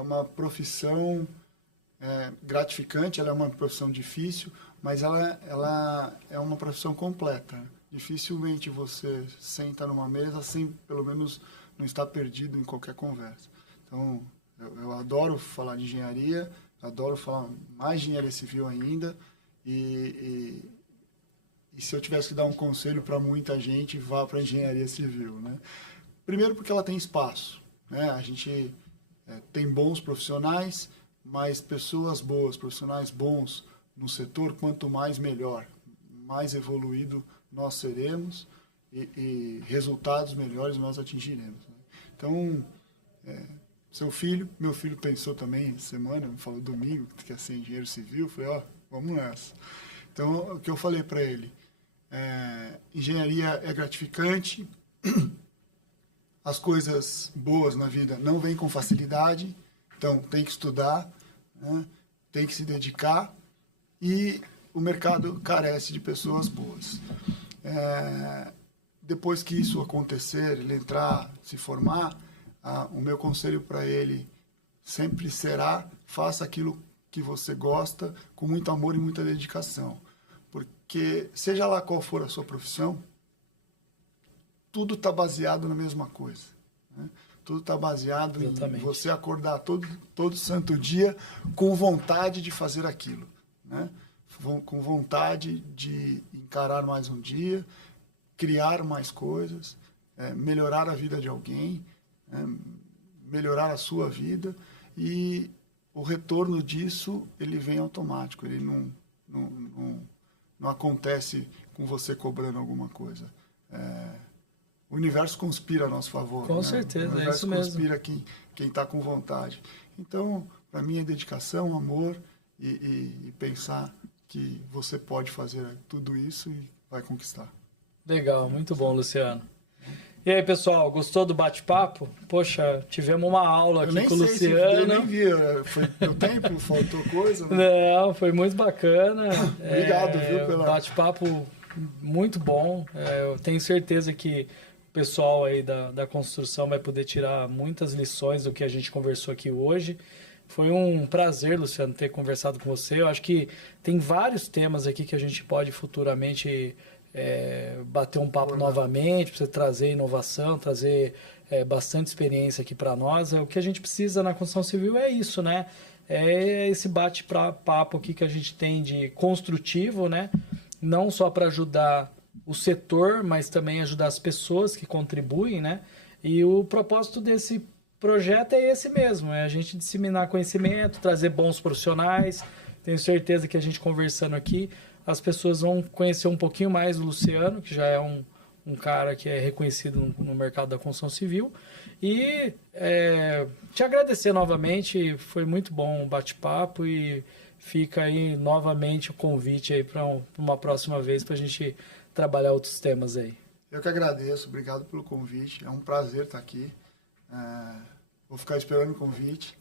uma profissão gratificante, ela é uma profissão difícil, mas ela é uma profissão completa. Né? Dificilmente você senta numa mesa sem, pelo menos, não estar perdido em qualquer conversa. Então, eu adoro falar de engenharia, adoro falar mais de engenharia civil ainda, e se eu tivesse que dar um conselho para muita gente, vá para a engenharia civil, né? Primeiro porque ela tem espaço, né? A gente tem bons profissionais, mas pessoas boas, profissionais bons no setor, quanto mais melhor, mais evoluído nós seremos e resultados melhores nós atingiremos. Né? Então, meu filho pensou também semana, me falou domingo que quer ser engenheiro civil, eu falei, vamos nessa. Então, o que eu falei para ele, engenharia é gratificante, as coisas boas na vida não vêm com facilidade, então tem que estudar, né? Tem que se dedicar e o mercado carece de pessoas boas. Depois que isso acontecer, ele entrar, se formar, o meu conselho para ele sempre será: faça aquilo que você gosta com muito amor e muita dedicação. Porque seja lá qual for a sua profissão, tudo está baseado na mesma coisa. Né? Tudo está baseado em você acordar todo santo dia com vontade de fazer aquilo. Né? Com vontade de encarar mais um dia, criar mais coisas, melhorar a vida de alguém, melhorar a sua vida, e o retorno disso ele vem automático, ele não acontece com você cobrando alguma coisa. O universo conspira a nosso favor. Com certeza, é isso mesmo. O universo conspira quem está com vontade. Então, para mim, é dedicação, amor e pensar que você pode fazer tudo isso e vai conquistar. Legal, muito bom, Luciano. E aí, pessoal, gostou do bate-papo? Poxa, tivemos uma aula aqui com o Luciano. Eu nem vi, foi teu tempo, faltou coisa? Né? Não, foi muito bacana. Obrigado, viu, pela... Bate-papo muito bom. Eu tenho certeza que o pessoal aí da construção vai poder tirar muitas lições do que a gente conversou aqui hoje. Foi um prazer, Luciano, ter conversado com você. Eu acho que tem vários temas aqui que a gente pode futuramente bater um papo novamente, para você trazer inovação, trazer bastante experiência aqui para nós. O que a gente precisa na construção civil é isso, né? É esse bate-papo aqui que a gente tem de construtivo, né? Não só para ajudar o setor, mas também ajudar as pessoas que contribuem, né? E o propósito desse projeto é esse mesmo, é a gente disseminar conhecimento, trazer bons profissionais. Tenho certeza que a gente conversando aqui, as pessoas vão conhecer um pouquinho mais o Luciano, que já é um cara que é reconhecido no mercado da construção civil. E te agradecer novamente, foi muito bom o bate-papo e fica aí novamente o convite aí para uma próxima vez para a gente trabalhar outros temas aí. Eu que agradeço, obrigado pelo convite, é um prazer estar aqui. Vou ficar esperando o convite.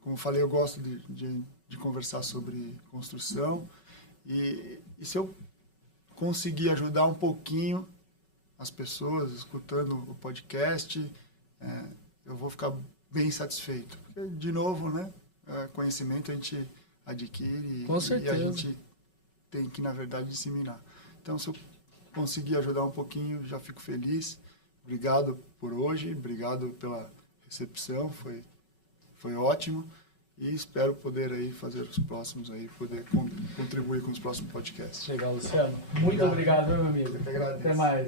Como eu falei, eu gosto de conversar sobre construção e se eu conseguir ajudar um pouquinho as pessoas escutando o podcast, eu vou ficar bem satisfeito. Porque, de novo, né, conhecimento a gente adquire Com certeza. E a gente tem que, na verdade, disseminar. Então, se eu conseguir ajudar um pouquinho, já fico feliz. Obrigado por hoje, obrigado pela recepção, foi ótimo. E espero poder aí fazer os próximos aí, poder contribuir com os próximos podcasts. Legal, Luciano. Muito obrigado, meu amigo. Eu que agradeço. Até mais.